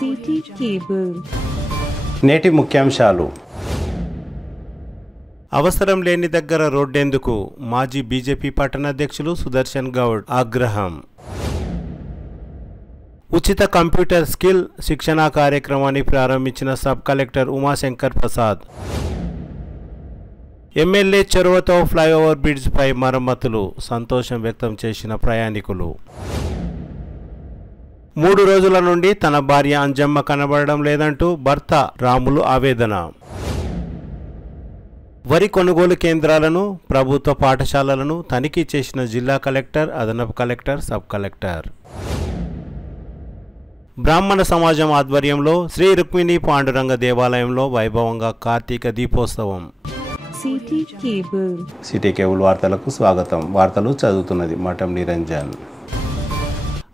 City cable. నేటి ముఖ్యాంశాలు. అవసరం లేని దగ్గర రోడ్డెందుకు? మాజీ బీజేపీ పట్టణాధ్యక్షులు సుదర్శన్ గౌడ్ ఆగ్రహం. ఉచిత కంప్యూటర్ స్కిల్ శిక్షణా కార్యక్రమాన్ని ప్రారంభించిన sub collector Umashankar Prasad. MLA చొరవతో ఫ్లైఓవర్ బ్రిడ్జ్ పై మరమ్మతులు, సంతోషం వ్యక్తం చేసిన ప్రయాణికులు. 3 రోజుల నుండి తన భార్య అంజమ్మ కనబడడం లేదంటూ భర్త రాములు ఆవేదన. వరి కొనుగోలు కేంద్రాలను, ప్రభుత్వ పాఠశాలలను తనిఖీ చేసిన జిల్లా కలెక్టర్, అదనపు కలెక్టర్, సబ్ కలెక్టర్. బ్రాహ్మణ సమాజం ఆధ్వర్యంలో శ్రీ రుక్మిణి పాండురంగ దేవాలయంలో వైభవంగా కార్తీక దీపోత్సవం. సిటీ కేబుల్ వార్తలకు స్వాగతం. వార్తలు చదువుతున్నది మఠం నిరంజన్.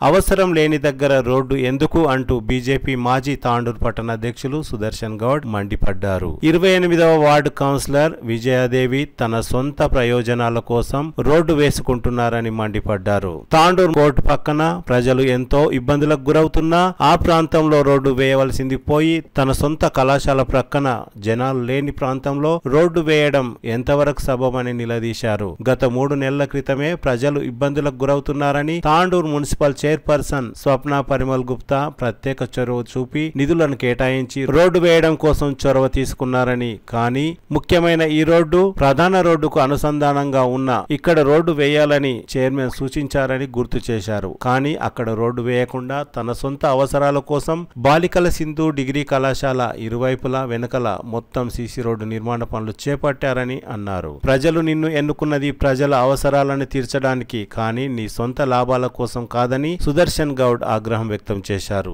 అవసరం లేని దగ్గర రోడ్డు ఎందుకు అంటూ బీజేపీ మాజీ తాండూరు పట్టణాధ్యక్షులు సుదర్శన్ గౌడ్ మండిపడ్డారు. 28వ వార్డు కౌన్సిలర్ విజయాదేవి తన సొంత ప్రయోజనాల కోసం రోడ్డు వేసుకుంటున్నారని మండిపడ్డారు. తాండూరు కోర్టు పక్కన ప్రజలు ఎంతో ఇబ్బందులకు గురవుతున్నా ఆ ప్రాంతంలో రోడ్డు వేయవలసింది పోయి తన సొంత కళాశాల ప్రక్కన జనాలు లేని ప్రాంతంలో రోడ్డు వేయడం ఎంతవరకు సబబని నిలదీశారు. గత 3 నెలల క్రితమే ప్రజలు ఇబ్బందులకు గురవుతున్నారని తాండూరు మున్సిపల్ చైర్పర్సన్ స్వప్న పరిమల్ గుప్తా ప్రత్యేక చొరవ చూపి నిధులను కేటాయించి రోడ్డు వేయడం కోసం చొరవ తీసుకున్నారని, కానీ ముఖ్యమైన ఈ రోడ్డు ప్రధాన రోడ్డుకు అనుసంధానంగా ఉన్న ఇక్కడ రోడ్డు వేయాలని చైర్మన్ సూచించారని గుర్తు చేశారు. కానీ అక్కడ రోడ్డు వేయకుండా తన సొంత అవసరాల కోసం బాలికల సింధు డిగ్రీ కళాశాల ఇరువైపులా వెనుకల మొత్తం సీసీ రోడ్డు నిర్మాణ పనులు చేపట్టారని అన్నారు. ప్రజలు నిన్ను ఎన్నుకున్నది ప్రజల అవసరాలను తీర్చడానికి, కానీ నీ సొంత లాభాల కోసం కాదని సుదర్శన్ గౌడ్ ఆగ్రహం వ్యక్తం చేశారు.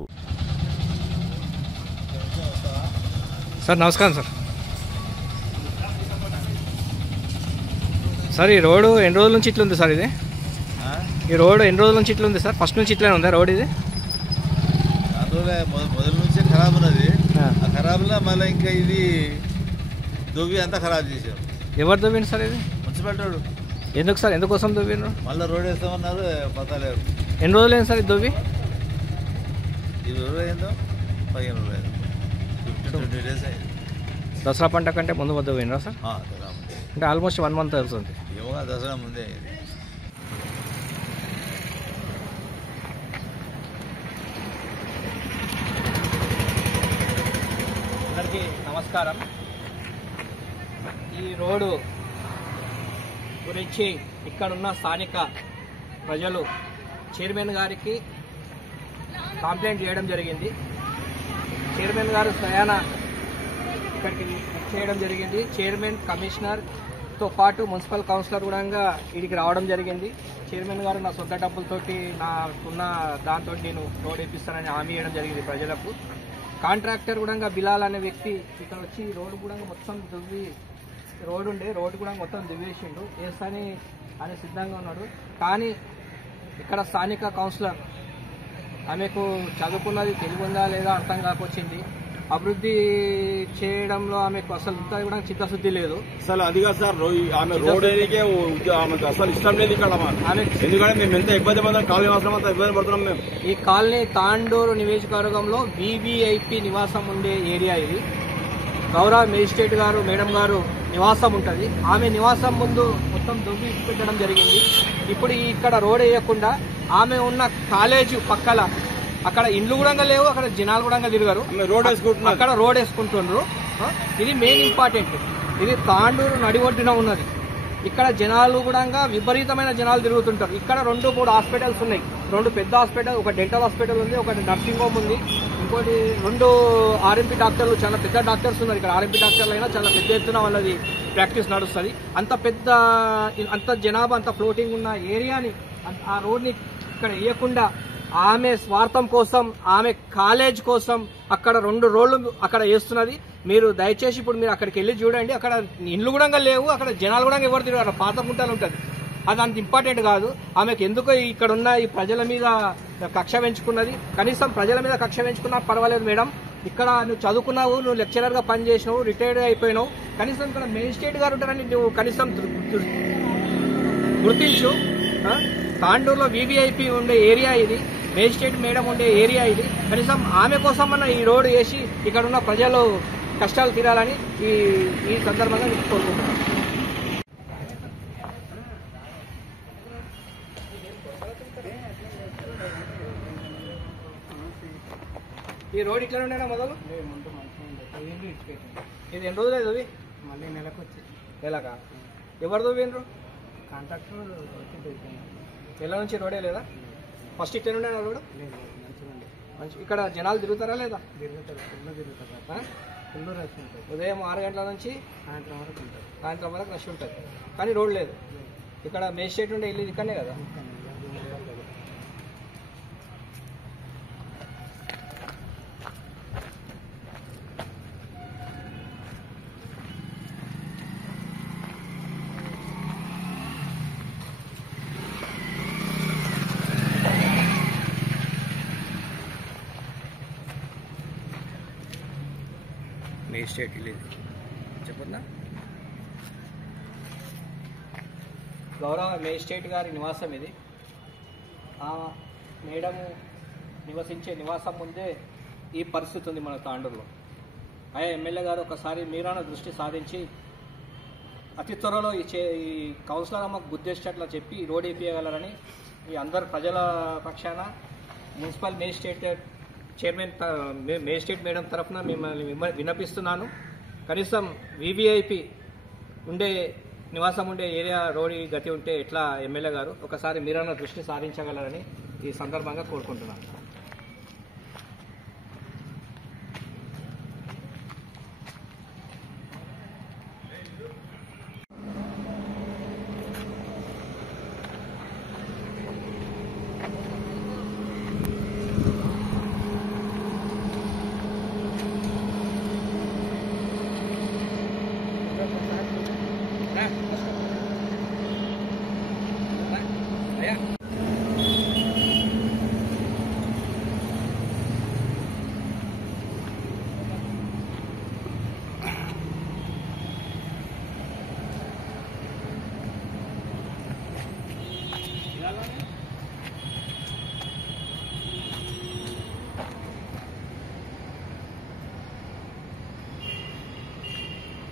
సార్ నమస్కారం సార్. ఈ రోడ్డు ఎన్ని రోజుల నుంచి ఇట్లా ఉంది సార్? ఈ రోడ్డు ఎన్ని రోజుల నుంచి ఇట్లా ఉంది సార్? ఫస్ట్ నుంచి ఇట్లానే ఉందా రోడ్? ఇది మొదటి నుంచే ఖరాబ్ ఉన్నది. ఆ ఖరాబ్లో మళ్ళీ ఇంకా ఇది దొవ్వి అంతా ఖరాబ్ చేశారు. ఎవరు దొవ్విండు సార్? ఇది మున్సిపాలిటీ వాడు. ఎందుకు సార్? ఎందుకోసం దొవ్విండ్రు? మళ్ళీ రోడ్ వేస్తామన్నారు, పతాలేరు. ఎన్ని రోజులు అయింది సార్ ఇది దొవ్వి? 20 రోజులు అయిందో 15 రోజులు అయిందో, 15-20 days అయింది. దసరా పంట కంటే ముందు వద్ద పోయినరా సార్? అంటే ఆల్మోస్ట్ 1 month అవుతుంది. ఏమో దసరా ముందే అయింది. అందరికీ నమస్కారం. ఈ రోడ్డు గురించి ఇక్కడున్న స్థానిక ప్రజలు చైర్మన్ గారికి కంప్లైంట్ చేయడం జరిగింది. చైర్మన్ గారు స్వయాన ఇక్కడికి చేయడం జరిగింది. చైర్మన్, కమిషనర్తో పాటు మున్సిపల్ కౌన్సిలర్ కూడా వీడికి రావడం జరిగింది. చైర్మన్ గారు నా సొంత డబ్బులతోటి నాకున్న దాంతో నేను రోడ్ వేపిస్తానని హామీ ఇవ్వడం జరిగింది ప్రజలకు. కాంట్రాక్టర్ కూడా బిలాల్ అనే వ్యక్తి ఇక్కడ వచ్చి రోడ్డు కూడా మొత్తం దువ్వి, రోడ్డు ఉండే రోడ్డు కూడా మొత్తం దువ్వేసిండు, వేస్తాని అని సిద్ధంగా ఉన్నాడు. కానీ ఇక్కడ స్థానిక కౌన్సిలర్ ఆమెకు చదువుకున్నది తెలివి ఉందా లేదా అర్థం కాకొచ్చింది. అభివృద్ధి చేయడంలో ఆమెకు అసలు ఇంత కూడా చిత్తశుద్ధి లేదు. అసలు అదిగా సార్, ఆమె రోడ్ ఆమెకు అసలు ఇష్టం లేదు ఇక్కడ. ఎందుకంటే మేము ఎంత ఇబ్బంది పడతాం, కాలనీ అవసరం అంతా ఇబ్బంది పడుతున్నాం మేము. ఈ కాలనీ తాండూరు నియోజకవర్గంలో వీవీఐపీ నివాసం ఉండే ఏరియా ఇది. గౌరవ మేజిస్ట్రేట్ గారు, మేడం గారు నివాసం ఉంటుంది. ఆమె నివాసం ముందు మొత్తం దొంగి పెట్టడం జరిగింది. ఇప్పుడు ఇక్కడ రోడ్ వేయకుండా ఆమె ఉన్న కాలేజీ పక్కల అక్కడ ఇండ్లు కూడా లేవు, అక్కడ జనాలు కూడా తిరగరు, అక్కడ రోడ్ వేసుకుంటున్నారు. ఇది మెయిన్ ఇంపార్టెంట్. ఇది తాండూరు నడి ఒడ్డున ఉన్నది. ఇక్కడ జనాలు కూడా విపరీతమైన జనాలు తిరుగుతుంటారు. ఇక్కడ 2-3 హాస్పిటల్స్ ఉన్నాయి. 2 పెద్ద హాస్పిటల్, ఒక డెంటల్ హాస్పిటల్ ఉంది, ఒకటి నర్సింగ్ హోమ్ ఉంది, ఇంకోటి 2 ఆర్ఎంపీ డాక్టర్లు, చాలా పెద్ద డాక్టర్స్ ఉన్నారు ఇక్కడ. ఆర్ఎంపీ డాక్టర్లు అయినా చాలా పెద్ద ఎత్తున వాళ్ళది ప్రాక్టీస్ నడుస్తుంది. అంత జనాభా, అంత ఫ్లోటింగ్ ఉన్న ఏరియాని, ఆ రోడ్ని ఇక్కడ వేయకుండా ఆమె స్వార్థం కోసం, ఆమె కాలేజ్ కోసం అక్కడ 2 రోడ్లు అక్కడ వేస్తున్నది. మీరు దయచేసి ఇప్పుడు మీరు అక్కడికి వెళ్ళి చూడండి. అక్కడ ఇండ్లు కూడా లేవు, అక్కడ జనాలు కూడా ఎవరు తిరగరు, పాత గుంటలు ఉంటుంది. అది అంత ఇంపార్టెంట్ కాదు. ఆమెకు ఎందుకో ఇక్కడ ఉన్న ఈ ప్రజల మీద కక్ష పెంచుకున్నది. కనీసం ప్రజల మీద కక్ష పెంచుకున్నా పర్వాలేదు మేడం, ఇక్కడ నువ్వు చదువుకున్నావు, నువ్వు లెక్చరర్గా పనిచేసినావు, రిటైర్డ్ అయిపోయినావు, కనీసం ఇక్కడ మేజిస్ట్రేట్ గారు ఉంటారని నువ్వు కనీసం గుర్తించు. తాండూరులో వీవీఐపీ ఉండే ఏరియా ఇది. మేజిస్ట్రేట్ మేడం ఉండే ఏరియా ఇది. కనీసం ఆమె కోసం మన ఈ రోడ్డు వేసి ఇక్కడ ఉన్న ప్రజలు కష్టాలు తీరాలని ఈ సందర్భంగా కోరుకుంటున్నాను. ఈ రోడ్ ఇట్లా ఉండేనా మొదలు? ఇది ఎన్ని రోజులు అది మళ్ళీ నెలకు వచ్చి నెలకా? ఎవరు దోవిండ్రు? కాంట్రాక్టర్ నెల నుంచి రోడే లేదా? ఫస్ట్ ఇట్లా ఉండేనా రోడ్డు? మంచి. ఇక్కడ జనాలు తిరుగుతారా లేదా? ఉదయం 6 గంటల నుంచి సాయంత్రం వరకు రష్ ఉంటుంది, కానీ రోడ్ లేదు. ఇక్కడ మేజిస్ట్రేట్ ఉండే ఇల్లు ఇక్కడనే కదా? మేజిస్ట్రేట్ ఇల్లు చెప్పన్నా. గౌరవ మేజిస్ట్రేట్ గారి నివాసం ఇది. మేడము నివసించే నివాసం ముందే ఈ పరిస్థితి ఉంది మన తాండూరులో. అయ్యా ఎమ్మెల్యే గారు ఒకసారి మీరాన దృష్టి సాధించి అతి త్వరలో ఈ కౌన్సిలర్ అమ్మకు బుద్ధిష్టట్లా చెప్పి రోడ్ వేయించగలరని ఈ అందరు ప్రజల పక్షాన municipal magistrate chairman magistrate madam తరఫున మిమ్మల్ని విన్నపిస్తున్నాను. కనీసం వివిఐపి ఉండే నివాసం ఉండే ఏరియా రోడ్ గతి ఉంటే ఎట్లా ఎమ్మెల్యే గారు ఒకసారి మీరన్న దృష్టి సాధించగలరని ఈ సందర్భంగా కోరుకుంటున్నాను.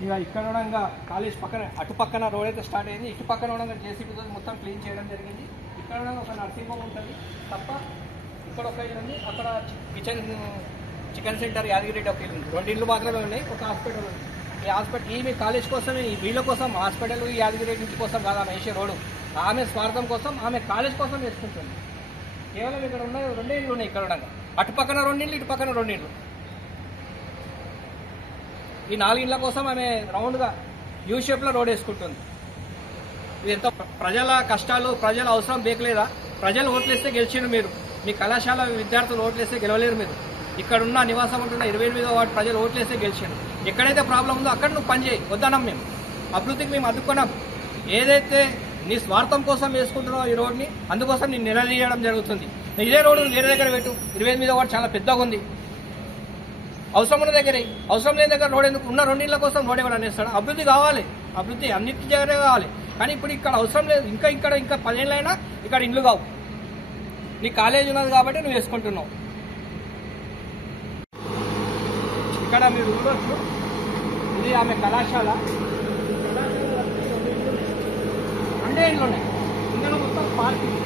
ఇక ఇక్కడ ఉండగా కాలేజ్ పక్కన అటు పక్కన రోడ్ అయితే స్టార్ట్ అయింది, ఇటు పక్కన ఉండగా జేసీబీతో మొత్తం క్లీన్ చేయడం జరిగింది. ఇక్కడ ఉండగా ఒక నర్సింగ్ హోమ్ ఉంటుంది తప్ప ఇక్కడ ఒక ఇల్లు ఉంది, అక్కడ చికెన్ సెంటర్ యాదగిరెడ్డి ఒక ఇల్లు ఉంది. 2 ఇళ్ళు మాత్రమే ఉన్నాయి, ఒక హాస్పిటల్ ఉంది. ఈ హాస్పిటల్ ఈ కాలేజ్ కోసమే, వీళ్ళ కోసం హాస్పిటల్ ఈ యాదగిరెడ్డి ఇంటి కోసం కాదు ఆమె వేసే రోడ్డు. ఆమె స్వార్థం కోసం, ఆమె కాలేజ్ కోసం వేసుకుంటుంది. కేవలం ఇక్కడ ఉన్న 2 ఇళ్ళు ఉన్నాయి. ఇక్కడ ఉండగా అటు పక్కన 2 ఇళ్ళు, ఇటు పక్కన 2 ఇళ్ళు. ఈ 4 ఇళ్ల కోసం ఆమె రౌండ్గా యూ షేప్లో రోడ్ వేసుకుంటుంది. ఇది ఎంత ప్రజల కష్టాలు, ప్రజల అవసరం బేకలేదా? ప్రజలు ఓట్లేస్తే గెలిచిండు మీరు, మీ కళాశాల విద్యార్థులు ఓట్లేస్తే గెలవలేరు మీరు. ఇక్కడ ఉన్న నివాసం ఉంటున్న 28వ వార్డు ప్రజలు ఓట్లేస్తే గెలిచిండు. ఎక్కడైతే ప్రాబ్లం ఉందో అక్కడ నువ్వు పని చేయి, వద్దన్నాం మేము. అభివృద్ధికి మేము అడ్డుకున్నాం. ఏదైతే నీ స్వార్థం కోసం వేసుకుంటున్నావు ఈ రోడ్ని, అందుకోసం నేను నిలదీయడం జరుగుతుంది. ఇదే రోడ్డు వేరే దగ్గర పెట్టు. 28వ వార్డు చాలా పెద్దగా ఉంది. అవసరం ఉన్న దగ్గరే, అవసరం లేని దగ్గర రోడ్ ఎందుకు? ఉన్న 2 ఇళ్ల కోసం రోడ్ ఎవరు అనేస్తాడు? అభివృద్ధి కావాలి, అభివృద్ధి అన్నింటి దగ్గరే కావాలి. కానీ ఇప్పుడు ఇక్కడ అవసరం లేదు. ఇంకా 10 ఏళ్ళైనా ఇక్కడ ఇండ్లు కావు. నీ కాలేజ్ ఉన్నది కాబట్టి నువ్వు వేసుకుంటున్నావు. ఇక్కడ మీరు చూడొచ్చు, ఇది ఆమె కళాశాల. 2 ఇళ్ళు ఉన్నాయి. ఇందులో మొత్తం పార్కింగ్.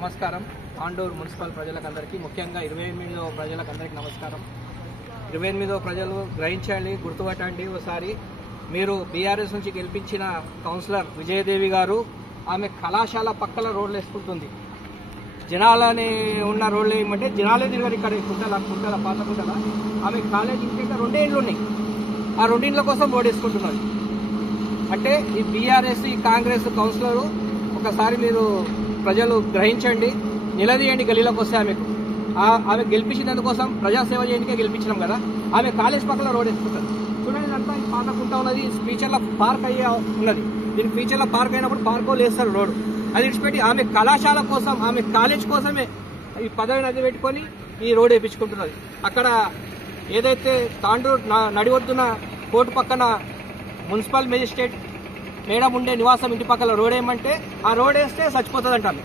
నమస్కారం. తాండూరు మున్సిపల్ ప్రజలకందరికీ, ముఖ్యంగా 28వ ప్రజలకందరికీ నమస్కారం. 28వ ప్రజలు గ్రహించండి, గుర్తుపట్టండి. ఒకసారి మీరు బీఆర్ఎస్ నుంచి గెలిపించిన కౌన్సిలర్ విజయదేవి గారు ఆమె కళాశాల పక్కల రోడ్లు వేసుకుంటుంది. జనాలని ఉన్న రోడ్లు ఏమంటే జనాలే తిరగరు. ఇక్కడ కుంటల పాత కుంటల ఆమె కాలేజీ ఇంకా 2 ఇళ్ళు ఉన్నాయి. ఆ 2 ఇళ్ళ కోసం రోడ్ వేసుకుంటున్నారు. అంటే ఈ బీఆర్ఎస్, ఈ కాంగ్రెస్ కౌన్సిలరు ఒకసారి మీరు ప్రజలు గ్రహించండి, నిలదీయండి. గలీలోకి వస్తే ఆమె గెలిపించినందుకోసం ప్రజాసేవ చేయడానికే గెలిపించినాం కదా. ఆమె కాలేజ్ పక్కన రోడ్ వేసుకుంటారు. చూడండి, ఇదంతా పాతకుంటా ఉన్నది. ఫ్యూచర్లో పార్క్ అయ్యే ఉన్నది. దీనికి ఫ్యూచర్లో పార్క్ అయినప్పుడు పార్క్ వాళ్ళు వేస్తారు రోడ్డు. అది విడిచిపెట్టి ఆమె కళాశాల కోసం, ఆమె కాలేజ్ కోసమే ఈ పదవిని అది పెట్టుకొని ఈ రోడ్ వేయించుకుంటున్నది. అక్కడ ఏదైతే తాండూరు నడివొద్దున కోర్టు పక్కన మున్సిపల్ మేజిస్ట్రేట్ మేడం ఉండే నివాసం ఇంటి పక్కన రోడ్ వేయమంటే ఆ రోడ్ వేస్తే చచ్చిపోతుంది అంటాను,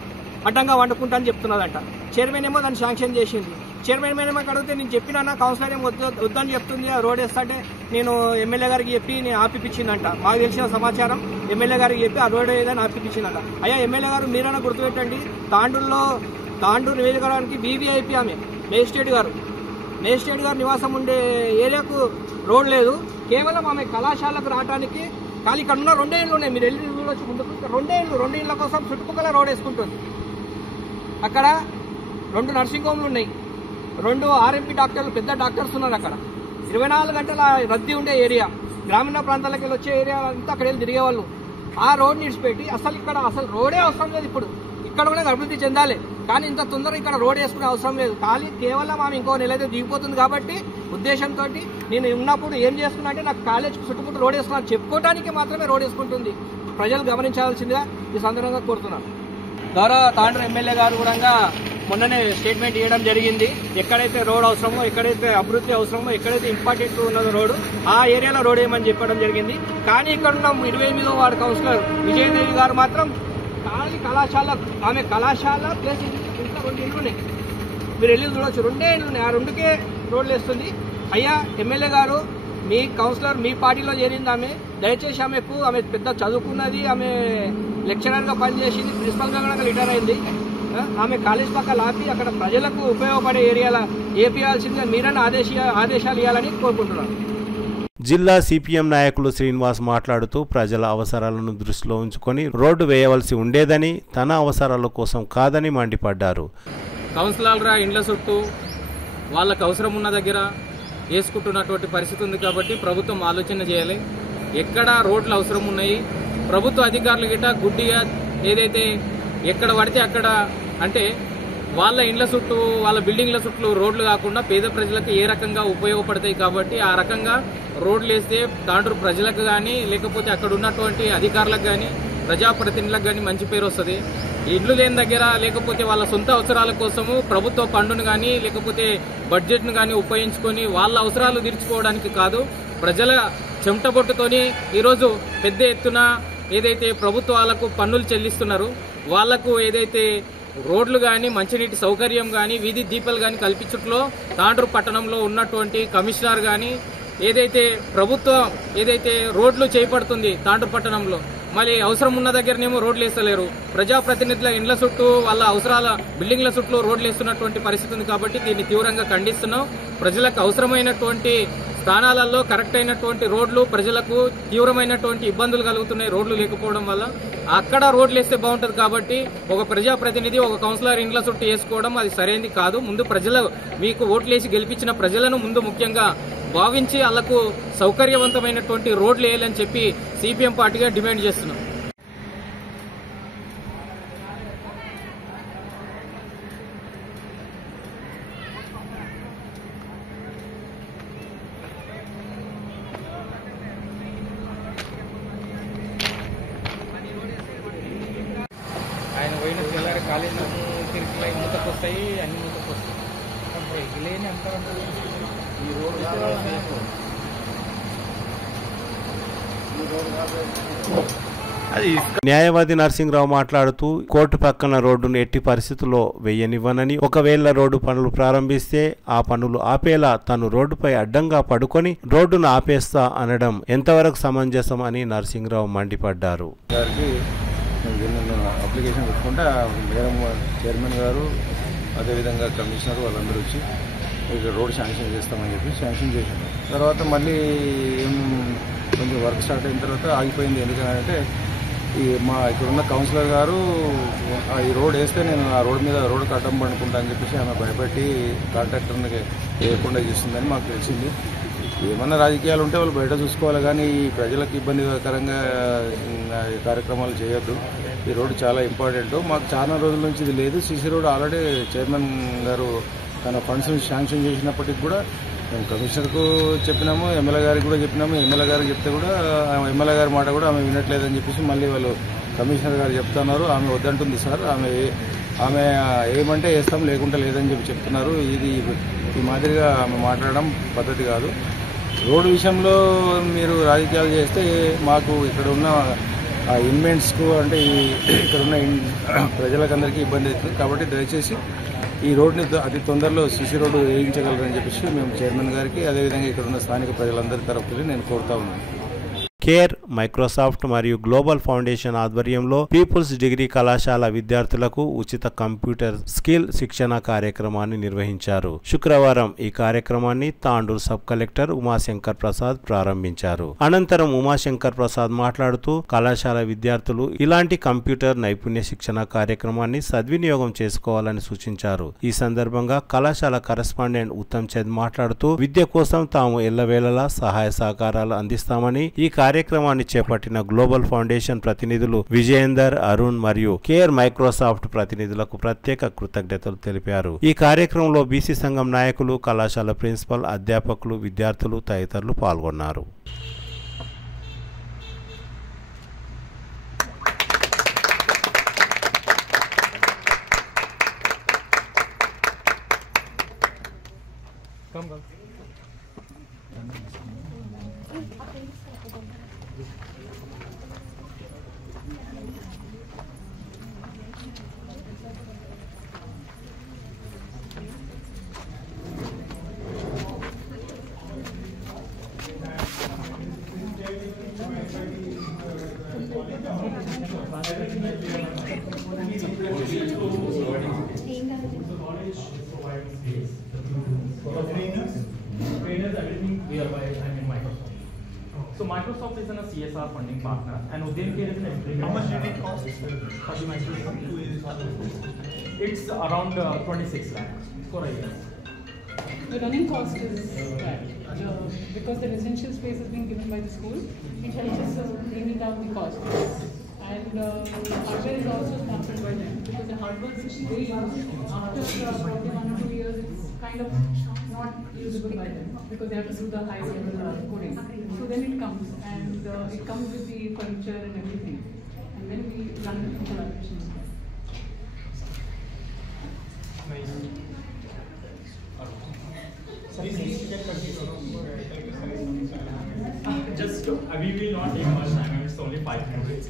అడ్డంగా వండుకుంటా అని చెప్తున్నదంట. చైర్మన్ ఏమో దాన్ని శాంక్షన్ చేసింది. చైర్మన్ ఏమో అడిగితే నేను చెప్పినా కౌన్సిలర్ ఏమో వద్దని చెప్తుంది, ఆ రోడ్ వేస్తుంటే నేను ఎమ్మెల్యే గారికి చెప్పి నేను ఆపిపించిందంట. మాకు తెలిసిన సమాచారం ఎమ్మెల్యే గారికి చెప్పి ఆ రోడ్ ఏదైనా ఆపిపించిందంట. అయ్యా ఎమ్మెల్యే గారు మీరైనా గుర్తుపెట్టండి, తాండూరు నియోజకవర్గానికి బీవీఐపీ ఆమె మేజిస్ట్రేట్ గారు నివాసం ఉండే ఏరియాకు రోడ్ లేదు. కేవలం ఆమె కళాశాలకు రావడానికి కానీ ఇక్కడ ఉన్న 2 ఇళ్ళు ఉన్నాయి. మీరు వెళ్ళి వచ్చి ముందుకు 2 ఇళ్ళ కోసం చుట్టుపక్కల రోడ్ వేసుకుంటుంది. అక్కడ 2 నర్సింగ్ హోమ్లు ఉన్నాయి, 2 ఆర్ఎంపీ డాక్టర్లు, పెద్ద డాక్టర్స్ ఉన్నారు. అక్కడ 24 గంటల రద్దీ ఉండే ఏరియా, గ్రామీణ ప్రాంతాలకు వెళ్ళి వచ్చే ఏరియా అంతా అక్కడ వెళ్ళి తిరిగేవాళ్ళు. ఆ రోడ్ నిడిచిపెట్టి అసలు రోడే అవసరం లేదు. ఇప్పుడు ఇక్కడ కూడా అభివృద్ధి చెందాలి, కానీ ఇంత తొందరగా ఇక్కడ రోడ్ వేసుకునే అవసరం లేదు. కానీ కేవలం ఆమె ఇంకో నెల అయితే దిగిపోతుంది కాబట్టి ఉద్దేశంతో నేను ఉన్నప్పుడు ఏం చేస్తున్నా అంటే నాకు కాలేజ్ చుట్టుముట్టు రోడ్ వేసుకున్నాను చెప్పుకోవడానికి మాత్రమే రోడ్ వేసుకుంటుంది. ప్రజలు గమనించాల్సిందిగా ఈ సందర్భంగా కోరుతున్నాను. గౌరవ తాండూరు ఎమ్మెల్యే గారు కూడా మొన్ననే స్టేట్మెంట్ ఇవ్వడం జరిగింది. ఎక్కడైతే రోడ్ అవసరమో, ఎక్కడైతే అభివృద్ధి అవసరమో, ఎక్కడైతే ఇంపార్టెంట్ ఉన్నదో రోడ్డు ఆ ఏరియాలో రోడ్ వేయమని చెప్పడం జరిగింది. కానీ ఇక్కడ ఉన్న 28వ వార్డు కౌన్సిలర్ విజయదేవి గారు మాత్రం కళాశాల, ఆమె కళాశాల ప్లేస్ ఇంకా 2 ఇళ్ళు ఉన్నాయి. మీరు వెళ్ళి చూడవచ్చు, 2 ఇళ్ళు ఉన్నాయి. ఆ 2కే రోడ్లు వేస్తుంది. అయ్యా ఎమ్మెల్యే గారు, మీ కౌన్సిలర్ మీ పార్టీలో చేరింది ఆమె, దయచేసి ఆమె పెద్ద చదువుకున్నది, ఆమె లెక్చరర్గా పనిచేసింది, ప్రిన్సిపల్గా కూడా రిటైర్ అయింది. ఆమె కాలేజ్ పక్కన ఆపి అక్కడ ప్రజలకు ఉపయోగపడే ఏరియాల ఏపీయాల్సిందిగా మీరన్నా ఆదేశాలు ఇవ్వాలని కోరుకుంటున్నాను. జిల్లా సిపిఎం నాయకులు శ్రీనివాస్ మాట్లాడుతూ ప్రజల అవసరాలను దృష్టిలో ఉంచుకొని రోడ్డు వేయవలసి ఉండేదని, తన అవసరాల కోసం కాదని మండిపడ్డారు. కౌన్సిలర్ల ఇండ్ల చుట్టూ వాళ్ళకు అవసరం ఉన్న దగ్గర వేసుకుంటున్నటువంటి పరిస్థితి ఉంది కాబట్టి ప్రభుత్వం ఆలోచన చేయాలి. ఎక్కడ రోడ్లు అవసరం ఉన్నాయి, ప్రభుత్వ అధికారులు గిట్ట గుడ్డిగా ఏదైతే ఎక్కడ పడితే అక్కడ అంటే వాళ్ళ ఇండ్ల చుట్టూ, వాళ్ళ బిల్డింగ్ల చుట్టూ రోడ్లు కాకుండా పేద ప్రజలకు ఏ రకంగా ఉపయోగపడతాయి కాబట్టి ఆ రకంగా రోడ్లు వేస్తే తాండూరు ప్రజలకు కానీ, లేకపోతే అక్కడ ఉన్నటువంటి అధికారులకు కానీ, ప్రజాప్రతినిధులకు కానీ మంచి పేరు వస్తుంది. ఇళ్లు లేని దగ్గర, లేకపోతే వాళ్ళ సొంత అవసరాల కోసము ప్రభుత్వ ఫండును కానీ, లేకపోతే బడ్జెట్ను కానీ ఉపయోగించుకొని వాళ్ళ అవసరాలు తీర్చుకోవడానికి కాదు, ప్రజల చెమటబొట్టుతోని ఈరోజు పెద్ద ఎత్తున ఏదైతే ప్రభుత్వాలకు పన్నులు చెల్లిస్తున్నారు వాళ్లకు ఏదైతే రోడ్లు కానీ, మంచినీటి సౌకర్యం కానీ, వీధి దీపాలు కానీ కల్పించట్లో తాండూరు పట్టణంలో ఉన్నటువంటి కమిషనర్ కానీ ఏదైతే ప్రభుత్వం ఏదైతే రోడ్లు చేపడుతుంది తాండూరు పట్టణంలో, మళ్ళీ అవసరం ఉన్న దగ్గరనేమో రోడ్లు వేస్తలేరు. ప్రజాప్రతినిధుల ఇండ్ల చుట్టూ, వాళ్ళ అవసరాల బిల్డింగ్ల చుట్టూ రోడ్లు వేస్తున్నటువంటి పరిస్థితి ఉంది కాబట్టి దీన్ని తీవ్రంగా ఖండిస్తున్నాం. ప్రజలకు అవసరమైనటువంటి స్థానాలలో కరెక్ట్ అయినటువంటి రోడ్లు, ప్రజలకు తీవ్రమైనటువంటి ఇబ్బందులు కలుగుతున్నాయి రోడ్లు లేకపోవడం వల్ల. అక్కడ రోడ్లు వేస్తే బాగుంటుంది కాబట్టి ఒక ప్రజాప్రతినిధి, ఒక కౌన్సిలర్ ఇండ్ల చుట్టూ వేసుకోవడం అది సరైనది కాదు. ముందు ప్రజలు, మీకు ఓట్లేసి గెలిపించిన ప్రజలను ముందు ముఖ్యంగా భావించి వాళ్లకు సౌకర్యవంతమైనటువంటి రోడ్లు వేయాలని చెప్పి సిపిఎం పార్టీగా డిమాండ్ చేస్తున్నాం. ఆయన పోయిన పిల్లల కాలేజీలు తిరిగి మూతకు వస్తాయి, అన్ని మూతకు వస్తాయి. లేని అంత ఈ రోడ్డు న్యాయవాది నరసింహరావు మాట్లాడుతూ కోర్టు పక్కన రోడ్డును ఎట్టి పరిస్థితుల్లో వేయనివ్వనని, ఒకవేళ రోడ్డు పనులు ప్రారంభిస్తే ఆ పనులు ఆపేలా తను రోడ్డుపై అడ్డంగా పడుకొని రోడ్డును ఆపేస్తా అనడం ఎంతవరకు సమంజసం అని నరసింహరావు మండిపడ్డారు. అప్లికేషన్ పెట్టుకుంటే మేడం చైర్మన్ గారు, అదేవిధంగా కమిషనర్ వాళ్ళందరూ వచ్చి ఇక్కడ రోడ్ శాంక్షన్ చేస్తామని చెప్పి శాంక్షన్ చేశారు. తర్వాత మళ్ళీ కొంచెం వర్క్ స్టార్ట్ అయిన తర్వాత ఆగిపోయింది. ఎందుకంటే ఇక్కడ ఉన్న కౌన్సిలర్ గారు ఈ రోడ్ వేస్తే నేను ఆ రోడ్ మీద రోడ్డుకి అడ్డం పడుకుంటా అని చెప్పేసి ఆమె భయపెట్టి కాంట్రాక్టర్ని వేయకుండా చేస్తుందని మాకు తెలిసింది. ఏమన్నా రాజకీయాలు ఉంటే వాళ్ళు బయట చూసుకోవాలి, కానీ ప్రజలకు ఇబ్బందికరంగా కార్యక్రమాలు చేయొద్దు. ఈ రోడ్డు చాలా ఇంపార్టెంట్. మాకు చాలా రోజుల నుంచి ఇది లేదు. సీసీ రోడ్ ఆల్రెడీ చైర్మన్ గారు తన ఫండ్స్ శాంక్షన్ చేసినప్పటికి కూడా మేము కమిషనర్కు చెప్పినాము, ఎమ్మెల్యే గారికి కూడా చెప్పినాము. ఎమ్మెల్యే గారికి చెప్తే కూడా ఎమ్మెల్యే గారి మాట కూడా ఆమె వినట్లేదని చెప్పేసి మళ్ళీ వాళ్ళు కమిషనర్ గారు చెప్తున్నారు. ఆమె వద్దంటుంది సార్, ఆమె ఏమంటే వేస్తాం లేకుంటే లేదని చెప్తున్నారు. ఇది ఈ మాదిరిగా ఆమె మాట్లాడడం పద్ధతి కాదు. రోడ్డు విషయంలో మీరు రాజకీయాలు చేస్తే మాకు ఇక్కడ ఉన్న ఇన్వెంట్స్కు అంటే ఇక్కడ ఉన్న ప్రజలకందరికీ ఇబ్బంది అవుతుంది. కాబట్టి దయచేసి ఈ రోడ్ని అతి తొందరలో సిసి రోడ్డు వేయించగలరని చెప్పేసి మేము చైర్మన్ గారికి అదేవిధంగా ఇక్కడ ఉన్న స్థానిక ప్రజలందరి తరఫున నేను కోరుతా ఉన్నాను. కేర్, మైక్రోసాఫ్ట్ మరియు గ్లోబల్ ఫౌండేషన్ ఆధ్వర్యంలో పీపుల్స్ డిగ్రీ కళాశాల విద్యార్థులకు ఉచిత కంప్యూటర్ స్కిల్ శిక్షణ కార్యక్రమాన్ని నిర్వహించారు. శుక్రవారం ఈ కార్యక్రమాన్ని తాండూరు సబ్ కలెక్టర్ ఉమాశంకర్ ప్రసాద్ ప్రారంభించారు. అనంతరం ఉమాశంకర్ ప్రసాద్ మాట్లాడుతూ కళాశాల విద్యార్థులు ఇలాంటి కంప్యూటర్ నైపుణ్య శిక్షణ కార్యక్రమాన్ని సద్వినియోగం చేసుకోవాలని సూచించారు. ఈ సందర్భంగా కళాశాల కరెస్పాండెంట్ ఉత్తమ్ చంద్ మాట్లాడుతూ విద్య కోసం తాము ఎల్లవేళలా సహాయ సహకారాలు అందిస్తామని, ఈ కార్యక్రమాన్ని చేపట్టిన గ్లోబల్ ఫౌండేషన్ ప్రతినిధులు విజయేందర్, అరుణ్ మరియు కేర్ మైక్రోసాఫ్ట్ ప్రతినిధులకు ప్రత్యేక కృతజ్ఞతలు తెలిపారు. ఈ కార్యక్రమంలో బీసీ సంఘం నాయకులు, కళాశాల ప్రిన్సిపల్, అధ్యాపకులు, విద్యార్థులు తదితరులు పాల్గొన్నారు. So Microsoft is a CSR funding partner, and Udyam Care is an implementation. How much did it cost for the Microsoft? It's around 26 lakhs for a year. The running cost is because the residential space has been given by the school. It helps us bringing down the cost. And hardware is also sponsored by them because the hardware which they use after probably 1 or 2 years it's kind of not usable by them because they have to do the high level coding. So then it comes and it comes with the furniture and everything, and then we run it in collaboration. Just we will not take much time. It's only 5 minutes.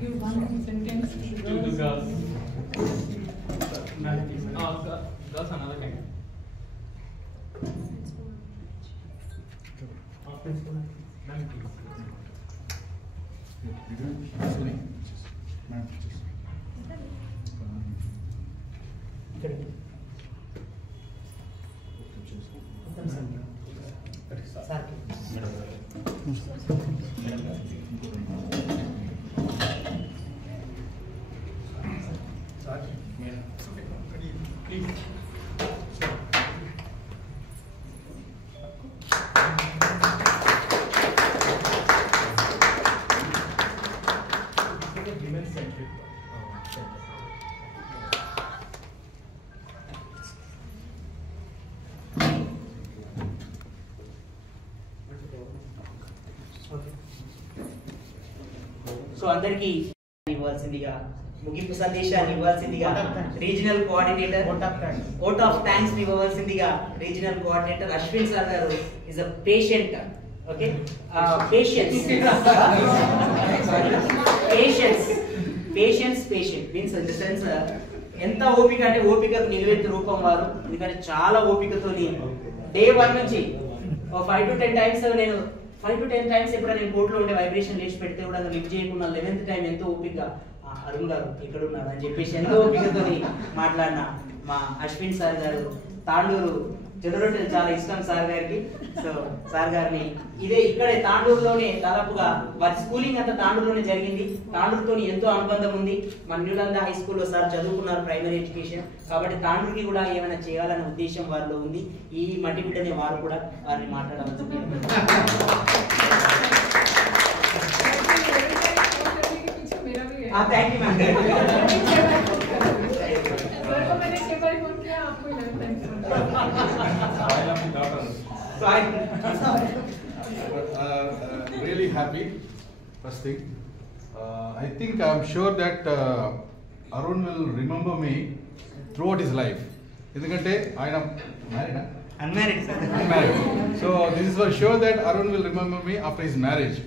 Give one sentence To the girls. Girls another kind. So అందరికీ ఇవ్వాల్సిందిగా ముగింపు సందేశాన్ని ఇవ్వాల్సిందిగా regional coordinator vote of thanks ఇవ్వాల్సిందిగా regional coordinator Ashwin sir గారు is a patient. Okay, patient means in the sense ఎంత ఓపిక అంటే ఓపికకు నిలువెత్తు రూపం వారు. ఎందుకంటే చాలా ఓపికతో డే 1 నుంచి 5 to 10 టైమ్స్ నేను 5 to 10 టైమ్స్ ఎప్పుడైనా నేను కోర్టులో ఉండే వైబ్రేషన్ లేచి పెడితే కూడా లిఫ్ట్ చేయకుండా 11th టైం ఎంతో ఓపిక అరుణ్ గారు ఇక్కడ ఉన్నారు అని చెప్పేసి ఎంతో ఓపికతో మాట్లాడిన మా అశ్విన్ సార్ గారు. తాండూరు జొన్నరొట్టెలు చాలా ఇష్టం సార్ గారికి. సో సార్ గారిని ఇక్కడే తాండూరులోనే దాదాపుగా వారి స్కూలింగ్ అంతా తాండూరులోనే జరిగింది. తాండూరుతో ఎంతో అనుబంధం ఉంది. మన న్యూలంద హై స్కూల్లో సార్ చదువుకున్నారు ప్రైమరీ ఎడ్యుకేషన్. కాబట్టి తాండూరుకి కూడా ఏమైనా చేయాలనే ఉద్దేశం వారిలో ఉంది. ఈ మట్టి బిడ్డనే వారు కూడా వారిని మాట్లాడవచ్చు. Thank you ma'am. Really happy. First thing, I think I'm sure that Arun will remember me throughout his life. ఎందుకంటే ఆయన unmarried. So this is for sure that Arun will remember me after his marriage.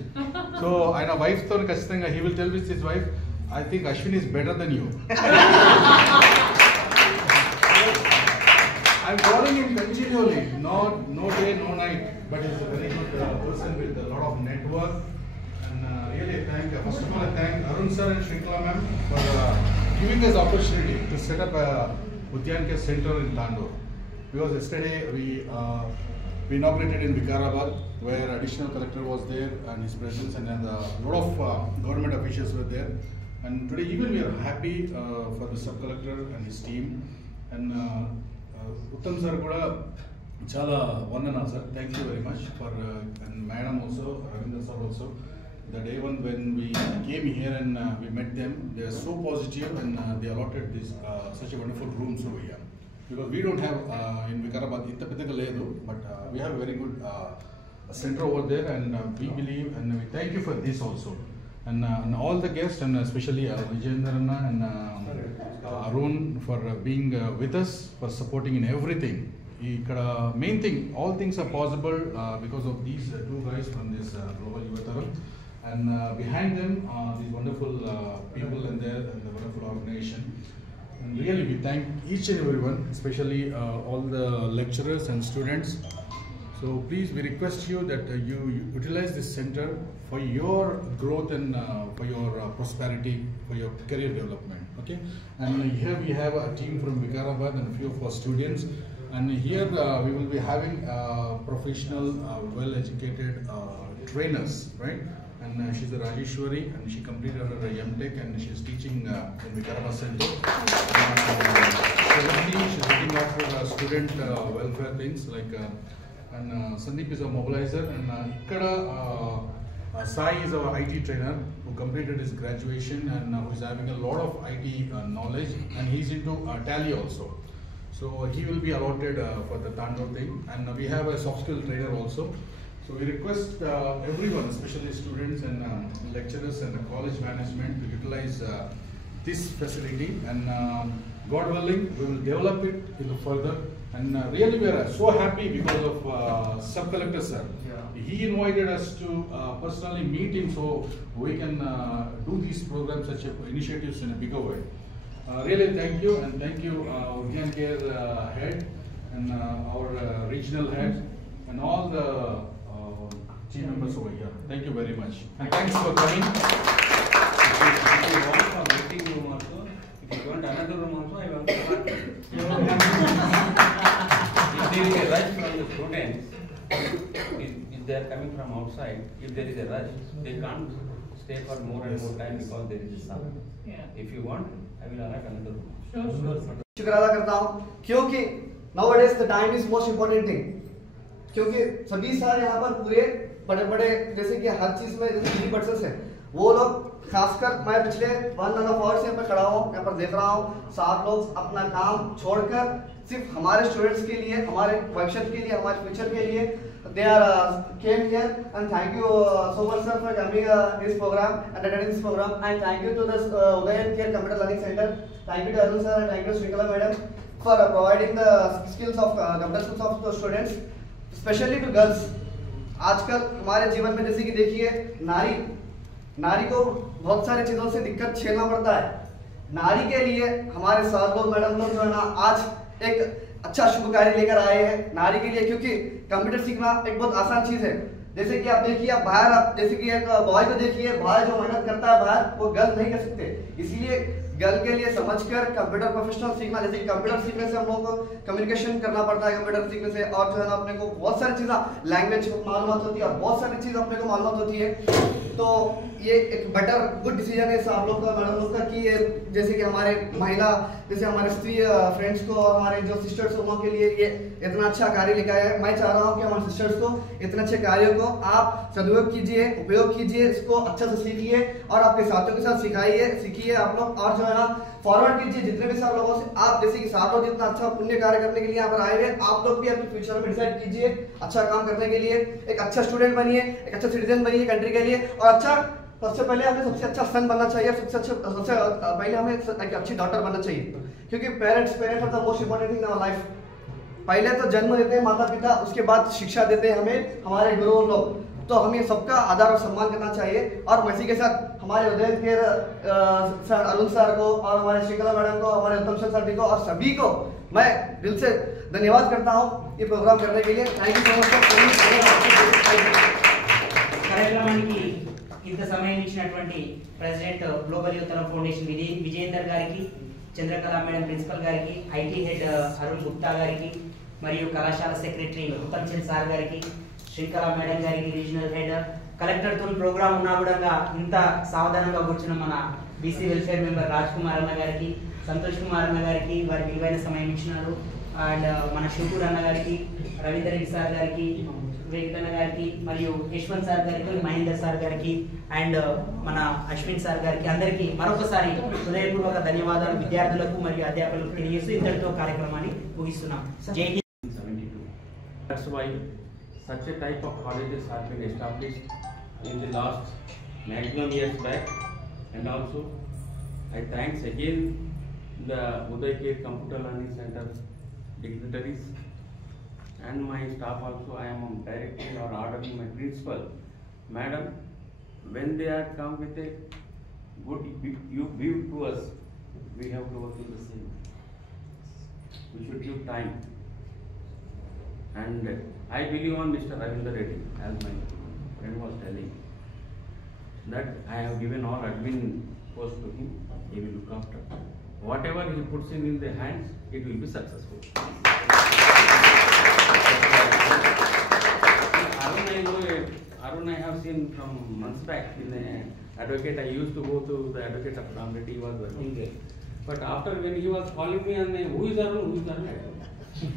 So ఆయన wife తో ఖచ్చితంగా he will tell with his wife, I think Ashwin is better than you. I'm following him continually, no day, no night, but he's a very good person with a lot of network. And really first of all, I thank Arun sir and Shrinkala ma'am for giving us opportunity to set up a Udyan Care Center in Tandur. Because yesterday we inaugurated in Vikarabad, where additional collector was there and his presence, and then a lot of government officials were there. And today even we are happy for the sub collector and his team. And Uttam sir kuda chala vandana sir. Thank you very much for and madam also, Ravindra sir also. The day one when we came here and we met them, they are so positive and they allotted this such a wonderful rooms over here. Because we don't have in Vikarabad inta pedaga ledu, but we have a very good center over there, and we believe and we thank you for this also. And all the guests, and especially Vijayendra and Arun for being with us, for supporting in everything. Main thing, all things are possible because of these two guys from this Global Yuvatharam. And behind them, these wonderful people and there, and the wonderful organization. And really, we thank each and everyone, especially all the lecturers and students. So please, we request you that you utilize this center for your growth and for your prosperity, for your career development. Okay. And here we have a team from Vikarabad and a few of our students. And here we will be having professional, well-educated trainers, right? And she's a Rajeshwari, and she completed her M.Tech, and she's teaching in Vikarabad Center. Currently, she's looking after student welfare things like. And Sandeep is a mobilizer, and Sai is our IT trainer who completed his graduation and who is having a lot of IT knowledge, and he's into Tally also. So he will be allotted for the Tandur thing, and we have a soft skill trainer also. So we request everyone, especially students and lecturers and the college management, to utilize this facility, and God willing, we will develop it into further. And really we are so happy because of sub-collector sir. He invited us to personally meet him so we can do these programs, such initiatives in a bigger way. Really thank you, and thank you Udyan Care head and our regional head and all the team members over here. Thank you very much. And thanks for coming. If you want another room also, I want to start. If there is a rush from the students, if they are coming from outside, if there is a rush, they can't stay for more and more time because there is a sun. If you want, I will allot another room. शुक्र अदा करता हूँ, क्योंकि nowadays the time is most important thing. क्योंकि सभी सारे यहाँ पर पूरे बड़े-बड़े जैसे कि हर चीज में जैसे 3% है, वो लोग खासकर मैं पिछले 1 and a half hours से यहाँ पर खड़ा हूँ, यहाँ पर देख रहा हूँ, 7 लोग अपना काम छोड़कर सिर्फ हमारे स्टूडेंट्स के लिए, हमारे भविष्य के लिए, हमारे फ्यूचर के लिए they are came here, and thank you so much sir for coming this program and attending this program, and thank you to the Udyan Care Computer Learning Center, thank you to Arun sir, and thank you to Shrinkala madam for providing the skills of computer skills of the students, especially to girls. आजकल हमारे जीवन में जैसे कि देखिए नारी को बहुत सारी चीजों से दिक्कत झेलना पड़ता है। नारी के लिए हमारे सर लोग मैडम लोग जो है ना आज एक अच्छा शुभ कार्य लेकर आए हैं नारी के लिए, क्योंकि कंप्यूटर सीखना एक बहुत आसान चीज है। जैसे कि आप देखिए, आप बाहर जैसे कि एक बॉय को देखिए, बॉय जो मेहनत करता है बाहर, वो गर्ल नहीं कर सकते। इसलिए गर्ल के लिए समझकर कंप्यूटर प्रोफेशनल सीखना, जैसे कि कंप्यूटर सीखने से हम लोग को कम्युनिकेशन करना पड़ता है कंप्यूटर सीखने से, और जो है ना अपने को बहुत सारी चीजें लैंग्वेज मालूमात होती है और बहुत सारी चीज अपने को मालूमात होती है। तो ये एक बेटर गुड डिसीजन है आप लोग का, मैडम लोग का, कि ये जैसे कि हमारे महिला, जैसे हमारे स्त्री फ्रेंड्स को और हमारे जो सिस्टर्स लोगों के लिए ये इतना अच्छा कार्य लेकर आया है। मैं चाह रहा हूँ कि हमारे सिस्टर्स को इतने अच्छे कार्यों को आप सदुपयोग कीजिए, उपयोग कीजिए, इसको अच्छा से सीखिए और आपके साथियों के साथ सीखिए आप लोग, और जो है ना फॉरवर्ड कीजिए जितने भी सारे लोगों से। आप जैसे कि 7 लोग जितना अच्छा पुण्य कार्य करने के लिए यहाँ पर आए हुए, आप लोग भी अपने फ्यूचर में डिसाइड कीजिए अच्छा काम करने के लिए, एक अच्छा स्टूडेंट बनिए, एक अच्छा सिटीजन बनिए कंट्री के लिए। और अच्छा सबसे पहले हमें सबसे अच्छा सन बनना चाहिए, सबसे पहले हमें एक अच्छी डॉटर बनना चाहिए, क्योंकि parents are the most important thing in our life. पहले तो जन्म देते हैं माता पिता, उसके बाद शिक्षा देते हैं हमें हमारे गुरु लोग, तो हमें सबका आदर और सम्मान करना चाहिए। और इसी के साथ हमारे उदय के सर अरुण सर को और हमारे श्रीकला मैडम को, हमारे उत्तम सर जी को और सभी को मैं दिल से धन्यवाद करता हूँ ये प्रोग्राम करने के लिए। Thank you so much. కార్యక్రమానికి ఇంత సమయం ఇచ్చినటువంటి president global youth foundation Vijayender గారికి, చంద్రకళ మేడం ప్రిన్సిపల్ గారికి, ఐటీ హెడ్ అరుణ్ గుప్తా గారికి, మరియు కళాశాల సెక్రటరీ ఉత్తమ్ చంద్ సార్ గారికి, శ్రీకళ మేడం గారికి, రీజనల్ హెడ్ కలెక్టర్ తో ప్రోగ్రామ్ ఉన్నా కూడా ఇంత సావధానంగా కూర్చున్న మన BC welfare member Raj Kumar అన్న గారికి, సంతోష్ కుమార్ అన్న గారికి వారి విలువైన సమయం ఇచ్చినారు. అండ్ మన శివపూర్ అన్న గారికి, రవీందర్ రెడ్డి సార్ గారికి, వెంకన్న గారికి, మరియు యశ్వంత్ సార్ గారికి, మహేందర్ సార్ గారికి అండ్ మన అశ్విన్ సార్ గారికి అందరికీ మరొకసారి హృదయపూర్వక ధన్యవాదాలు విద్యార్థులకు మరియు అధ్యాపకులకు తెలియజేస్తూ ఇంతటితో కార్యక్రమాన్ని ముగిస్తున్నాం. జై Hind. 72. That's why such a type of colleges have been established in the last maximum years back, and also I thanks again the Uday K Computer Learning Center dignitaries and my staff also. I am directing or ordering my principal, madam, when they are come with a good view to us, we have to work in the same. We should give time. And I believe on Mr. Ravindra Reddy, as my friend was telling, that I have given all admin post to him. He will look after. Whatever he puts in the hands, it will be successful. Arun I have seen from months back in the advocate. I used to go to the advocate of Ramreddy. He was working there. But after when he was calling me and who is Arun? Who is Arun?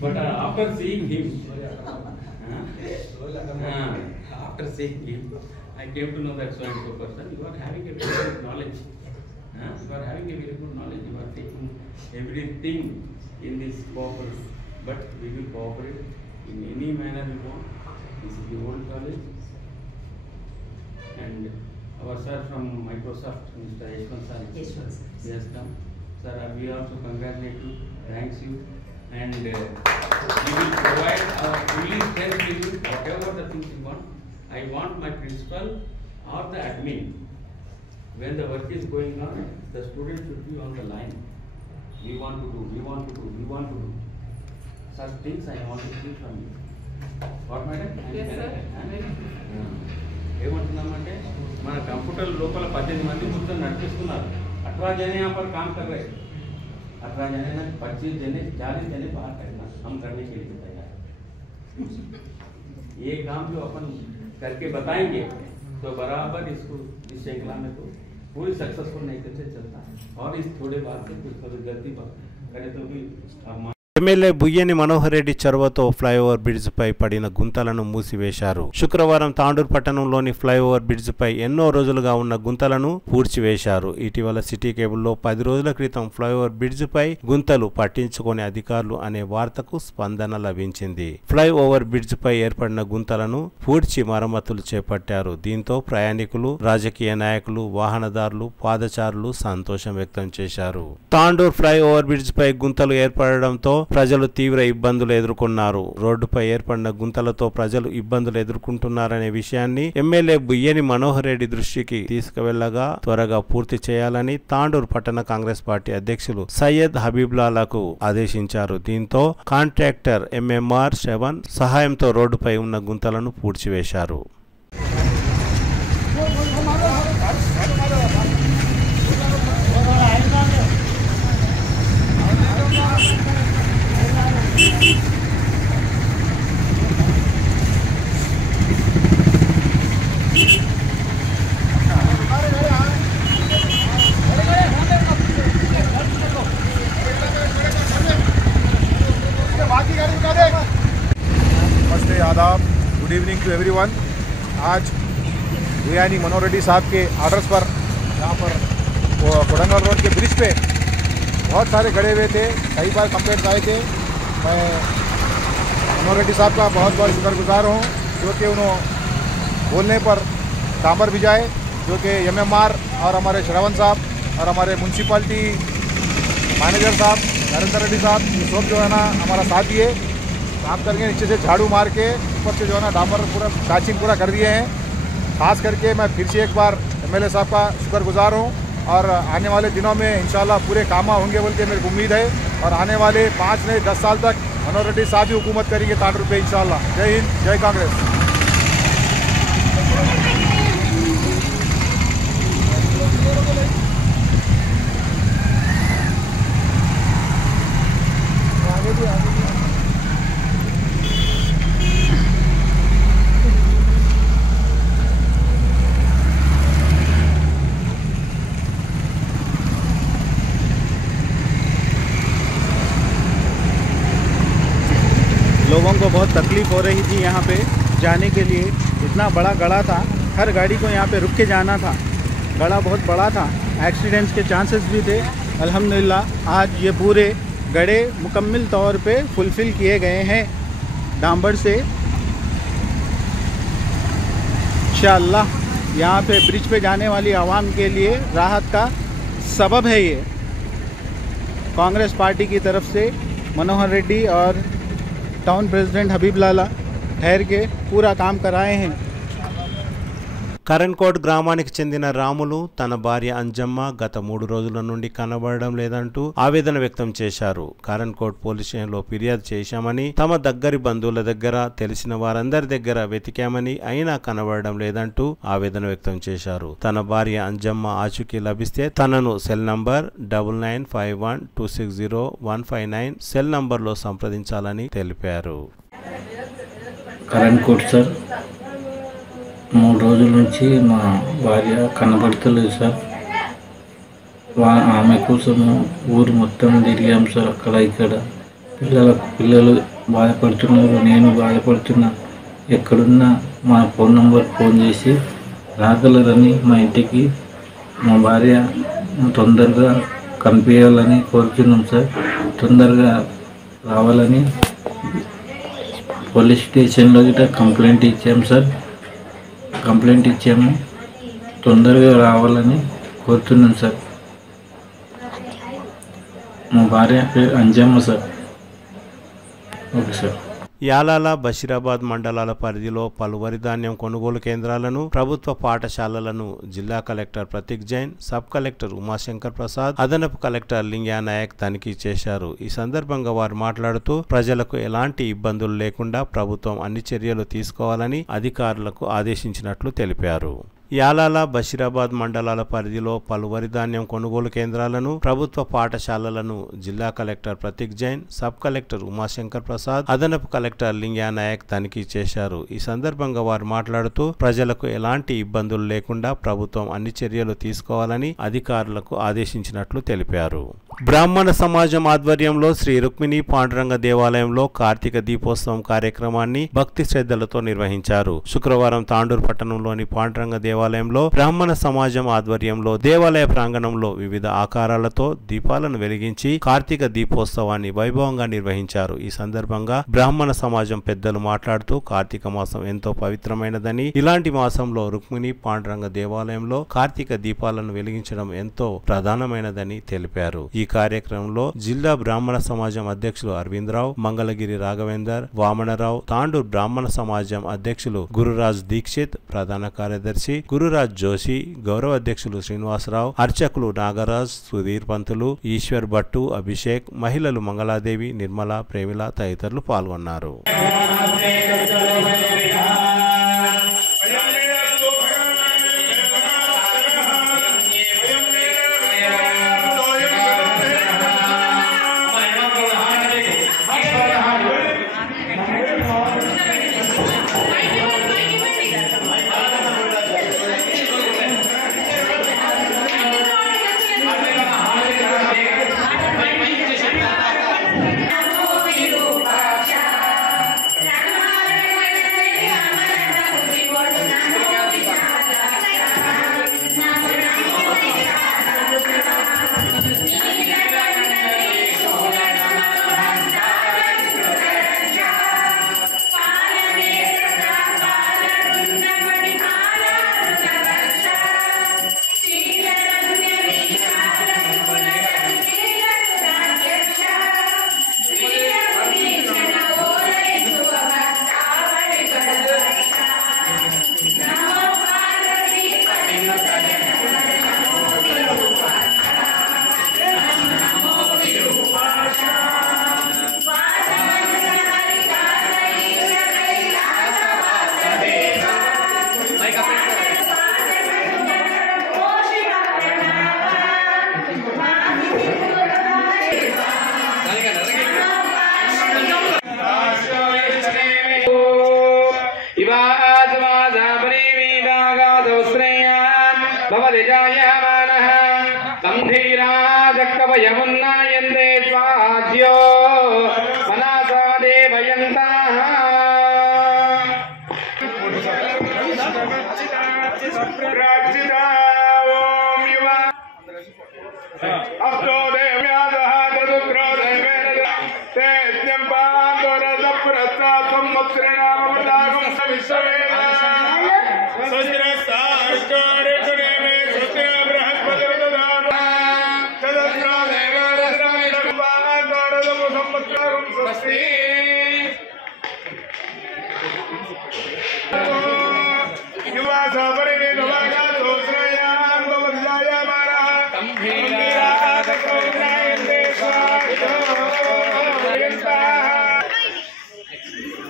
But after seeing him, after seeing him, I came to know that so and so person. You are having a very good knowledge. You are having a very good knowledge. You are taking everything in this purpose. But we will cooperate in any manner we want. This is the old college. And our sir from Microsoft, Mr. Yashwant sir, he has come. Sir, we also congratulate you. Thanks you. And we will provide our fully strength to you, whatever the things you want. I want my principal or the admin, when the work is going on, the students should be on the line. We want to do, we want to do, we want to do. Such things I want to see from you. What, madam? Yes, sir. ఏమంటున్నామంటే మన computer లోపల 18 మంది కూర్చొని నడిపిస్తున్నారు. 18 जने यहाँ पर काम कर रहे हैं. 18 जने ना 25 जने 40 जने बाहर करना हम करने के लिए तैयार हैं. ये काम जो अपन करके बताएंगे तो बराबर इसको इस श्रृंखला में तो पूरी सक्सेसफुल नहीं करके चलता है. और इस थोड़े बात से कुछ थोड़ी गलती करे तो भी ఎమ్మెల్యే బుయ్యని మనోహర్ రెడ్డి చొరవతో ఫ్లైఓవర్ బ్రిడ్జ్ పై పడిన గుంతలను మూసివేశారు. శుక్రవారం తాండూరు పట్టణంలోని ఫ్లైఓవర్ బ్రిడ్జ్ పై ఎన్నో రోజులుగా ఉన్న గుంతలను పూడ్చివేశారు. ఇటీవల సిటీ కేబుల్లో 10 రోజుల క్రితం ఫ్లైఓవర్ బ్రిడ్జ్ పై గుంతలు పట్టించుకునే అధికారులు అనే వార్తకు స్పందన లభించింది. ఫ్లైఓవర్ బ్రిడ్జ్ పై ఏర్పడిన గుంతలను పూడ్చి మరమ్మతులు చేపట్టారు. దీంతో ప్రయాణికులు, రాజకీయ నాయకులు, వాహనదారులు, పాదచారులు సంతోషం వ్యక్తం చేశారు. తాండూరు ఫ్లైఓవర్ బ్రిడ్జ్ పై గుంతలు ఏర్పడడంతో ప్రజలు తీవ్ర ఇబ్బందులు ఎదుర్కొన్నారు. రోడ్డుపై ఏర్పడిన గుంతలతో ప్రజలు ఇబ్బందులు ఎదుర్కొంటున్నారనే విషయాన్ని ఎమ్మెల్యే బుయ్యని మనోహర్ రెడ్డి దృష్టికి తీసుకువెళ్లగా త్వరగా పూర్తి చేయాలని తాండూరు పట్టణ కాంగ్రెస్ పార్టీ అధ్యక్షులు సయ్యద్ హబీబుల్లాలకు ఆదేశించారు. దీంతో కాంట్రాక్టర్ ఎంఎంఆర్ శ్రవణ్ సహాయంతో రోడ్డుపై ఉన్న గుంతలను పూడ్చివేశారు. नमस्ते, आदाब, गुड इवनिंग टू एवरीवन। आज भुयानी मनोहर रेड्डी साहब के ऑर्डर्स पर यहाँ पर कोडंगल रोड के ब्रिज पे बहुत सारे गड़े हुए थे, कई बार कंप्लेंट्स आए थे। मैं मनोहर रेड्डी साहब का बहुत बहुत शुक्रगुजार हूँ जो कि उन्होंने बोलने पर डांबर भिजाए, जो कि MMR और हमारे श्रवण साहब और हमारे म्यूनसिपाल्टी मैनेजर साहब नरेंद्र रेड्डी साहब ये सब जो है ना हमारा साथ दिए, काम करके नीचे से झाड़ू मार के ऊपर से जो है ना डांबर पूरा पैचिंग पूरा कर दिए हैं। खास करके मैं फिर से एक बार MLA साहब का शुक्रगुजार हूँ और आने वाले दिनों में इंशाल्लाह पूरे काम होंगे बोल के मेरे को उम्मीद है और आने वाले 5 नहीं 10 साल तक मनोहर रेड्डी साहब ही हुकूमत करेंगे तांडूर पे इंशाल्लाह। जय हिंद, जय कांग्रेस। लोगों को बहुत तकलीफ़ हो रही थी यहाँ पे जाने के लिए। इतना बड़ा गड़ा था, हर गाड़ी को यहाँ पे रुक के जाना था। गड़ा बहुत बड़ा था, एक्सीडेंट्स के चांसेस भी थे। अल्हम्दुलिल्लाह आज ये पूरे गड़े मुकम्मल तौर पे फुलफ़िल किए गए हैं डांबर से। इंशाअल्लाह यहाँ पे ब्रिज पे जाने वाली आवाम के लिए राहत का सबब है ये। कांग्रेस पार्टी की तरफ से मनोहर रेड्डी और टाउन प्रेसिडेंट हबीब लाला ठहर के पूरा काम कराए हैं। కరణ్కోట్ గ్రామానికి చెందిన రాములు తన భార్య అంజమ్మ గత 3 రోజుల నుండి కనబడడం లేదంటూ ఆవేదన వ్యక్తం చేశారు. కరణ్కోట్ పోలీస్ స్టేషన్లో ఫిర్యాదు చేశామని, తమ దగ్గరి బంధువుల దగ్గర, తెలిసిన వారందరి దగ్గర వెతికామని అయినా కనబడడం లేదంటూ ఆవేదన వ్యక్తం చేశారు. తన భార్య అంజమ్మ ఆచూకీ లభిస్తే తనను సెల్ నంబర్ 9951260159 సెల్ నంబర్లో సంప్రదించాలని తెలిపారు. కరణ్కోట్ సార్, 3 రోజుల నుంచి మా భార్య కనబడతలేదు సార్. ఆమె కోసం ఊరు మొత్తం తిరిగాం సార్. అక్కడ ఇక్కడ పిల్లలు బాధపడుతున్నారు, నేను బాధపడుతున్నా. ఎక్కడున్నా మా ఫోన్ నంబర్ ఫోన్ చేసి రాగలరని మా ఇంటికి మా భార్య తొందరగా కనిపించాలని కోరుతున్నాం సార్. తొందరగా రావాలని పోలీస్ స్టేషన్లో గిట్ట కంప్లైంట్ ఇచ్చాం సార్. కంప్లైంట్ ఇచ్చాము, తొందరగా రావాలని కోరుతున్నాం సార్. మా భార్య పేరు Anjamma sir. Okay sir. Yalala, Basheerabad మండలాల పరిధిలో పలు వరి ధాన్యం కొనుగోలు కేంద్రాలను, ప్రభుత్వ పాఠశాలలను జిల్లా collector Prateek Jain, sub collector Umashankar Prasad, అదనపు కలెక్టర్ లింగా నాయక్ తనిఖీ చేశారు. ఈ సందర్భంగా వారు మాట్లాడుతూ ప్రజలకు ఎలాంటి ఇబ్బందులు లేకుండా ప్రభుత్వం అన్ని చర్యలు తీసుకోవాలని అధికారులకు ఆదేశించినట్లు తెలిపారు. యాలాల, బషీరాబాద్ మండలాల పరిధిలో పలు వరి ధాన్యం కొనుగోలు కేంద్రాలను, ప్రభుత్వ పాఠశాలలను జిల్లా collector Prateek Jain, sub collector Umashankar Prasad, అదనపు కలెక్టర్ లింగా నాయక్ తనిఖీ చేశారు. ఈ సందర్భంగా వారు మాట్లాడుతూ ప్రజలకు ఎలాంటి ఇబ్బందులు లేకుండా ప్రభుత్వం అన్ని చర్యలు తీసుకోవాలని అధికారులకు ఆదేశించినట్లు తెలిపారు. బ్రాహ్మణ సమాజం ఆధ్వర్యంలో శ్రీ రుక్మిణి పాండురంగ దేవాలయంలో కార్తీక దీపోత్సవం కార్యక్రమాన్ని భక్తి శ్రద్ధలతో నిర్వహించారు. శుక్రవారం తాండూరు పట్టణంలోని పాండురంగ దేవాలయంలో బ్రాహ్మణ సమాజం ఆధ్వర్యంలో దేవాలయ ప్రాంగణంలో వివిధ ఆకారాలతో దీపాలను వెలిగించి కార్తీక దీపోత్సవాన్ని వైభవంగా నిర్వహించారు. ఈ సందర్భంగా బ్రాహ్మణ సమాజం పెద్దలు మాట్లాడుతూ కార్తీక మాసం ఎంతో పవిత్రమైనదని, ఇలాంటి మాసంలో రుక్మిణి పాండురంగ దేవాలయంలో కార్తీక దీపాలను వెలిగించడం ఎంతో ప్రధానమైనదని తెలిపారు. ఈ కార్యక్రమంలో జిల్లా బ్రాహ్మణ సమాజం అధ్యక్షులు అరవిందరావు, మంగళగిరి రాఘవేందర్, వామనరావు, తాండూరు బ్రాహ్మణ సమాజం అధ్యక్షులు గురురాజ్ దీక్షిత్, ప్రధాన కార్యదర్శి గురురాజ్ జోషి, గౌరవ అధ్యక్షులు శ్రీనివాసరావు, అర్చకులు నాగరాజ్, సుధీర్ పంతులు, ఈశ్వర్ భట్టు, అభిషేక్, మహిళలు మంగళాదేవి, నిర్మల, ప్రేమిల తదితరులు పాల్గొన్నారు. కవలిజాయమానః సంధీరాజక్కవయమున్నాయందే స్వాద్యో మనసా దేవయంతాః ఓం యువ అస్తో దేవ్యాదః తదుక్రోధేన తేజ్ఞం పాందోరదప్రస్థాతం సంవత్సరణామృతాగం విశ్వవేద సజ్రసార్కారే కునేమే సత్య బృహస్పతిర్దదామ తదుక్రోధేన పాందోరదం సంవత్సరం స్వస్తి యువా సబరిని నవగా సోశ్రయాం భవజాయమానః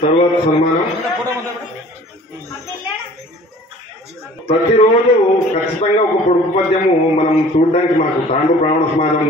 తర్వాత సన్మానం. ప్రతిరోజు ఖచ్చితంగా ఒక పొడుపు పద్యము మనం చూడడానికి మాకు తాండూ బ్రాహ్మణ సమాజం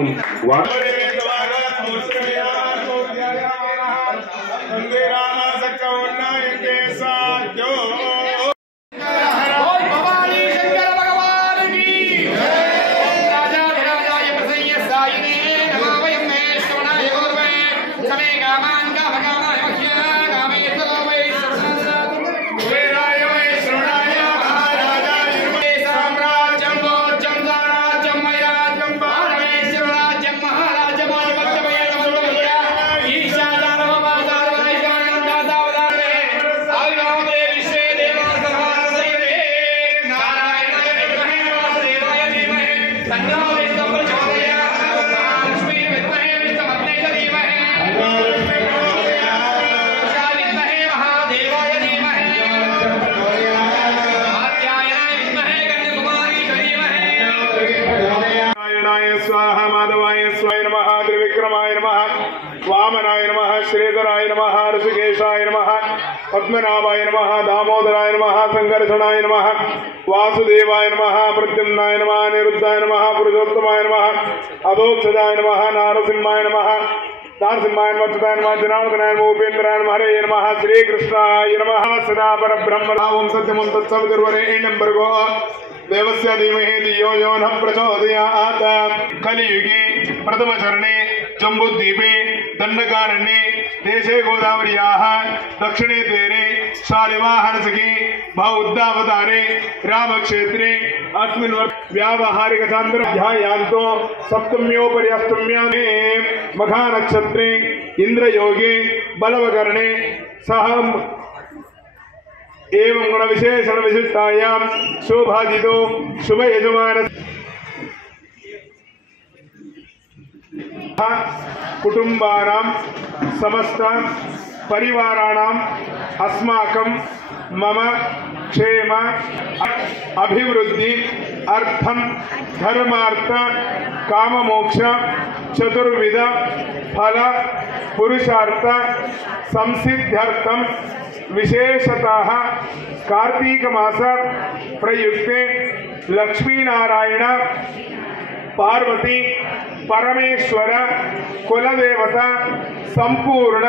स्वाहा माधवाय स्वाय नमः त्रिविक्रमाय नमः वामनाय नमः श्रीधराय नमः ऋषिकेशाय नमः पद्मनाभाय नमः दामोदराय नमः संकर्षणाय नमः वासुदेवाय नमः प्रद्युम्नाय नमः निरुद्धाय नमः पुरुषोत्तमाय नमः अधोक्षजाय नमः नारसिंहाय नमः नारसिंहाय नमः नमः जनार्दनाय नमः उपेन्द्राय नमः हरे नमः श्रीकृष्णाय नमः सदा परब्रह्म ओम सत्यं तत्सवितुर्वरेण्यं भर्गो देवस्य धीमहि धियो यो नः प्रचोदयात् कलियुगे प्रथमचरणे जम्बूद्वीपे दण्डकारण्ये देशे गोदावर्याः दक्षिणे तीरे शालिवाहनसखे बौद्धावतारे रामक्षेत्रे अस्मिन् व्यावहारिकचान्द्राध्यायान्तो सप्तम्योपरि अष्टम्यामे मघानक्षत्रे इन्द्रयोगे बलवकरणे सह एवं गुण विशेषण विशिष्टायां शोभाजितो शुभ यजमान कुटुंबानां समस्त परिवाराणाम् अस्माकं मम क्षेम अभिवृद्धि अर्थम धर्मार्थ काममोक्ष चतुर्विध फल पुरुषार्थ संसिद्ध्यर्थम विशेषतः कार्तिक मास प्रयुक्ते लक्ष्मीनारायण पार्वती परमेश्वर कुलदेवता संपूर्ण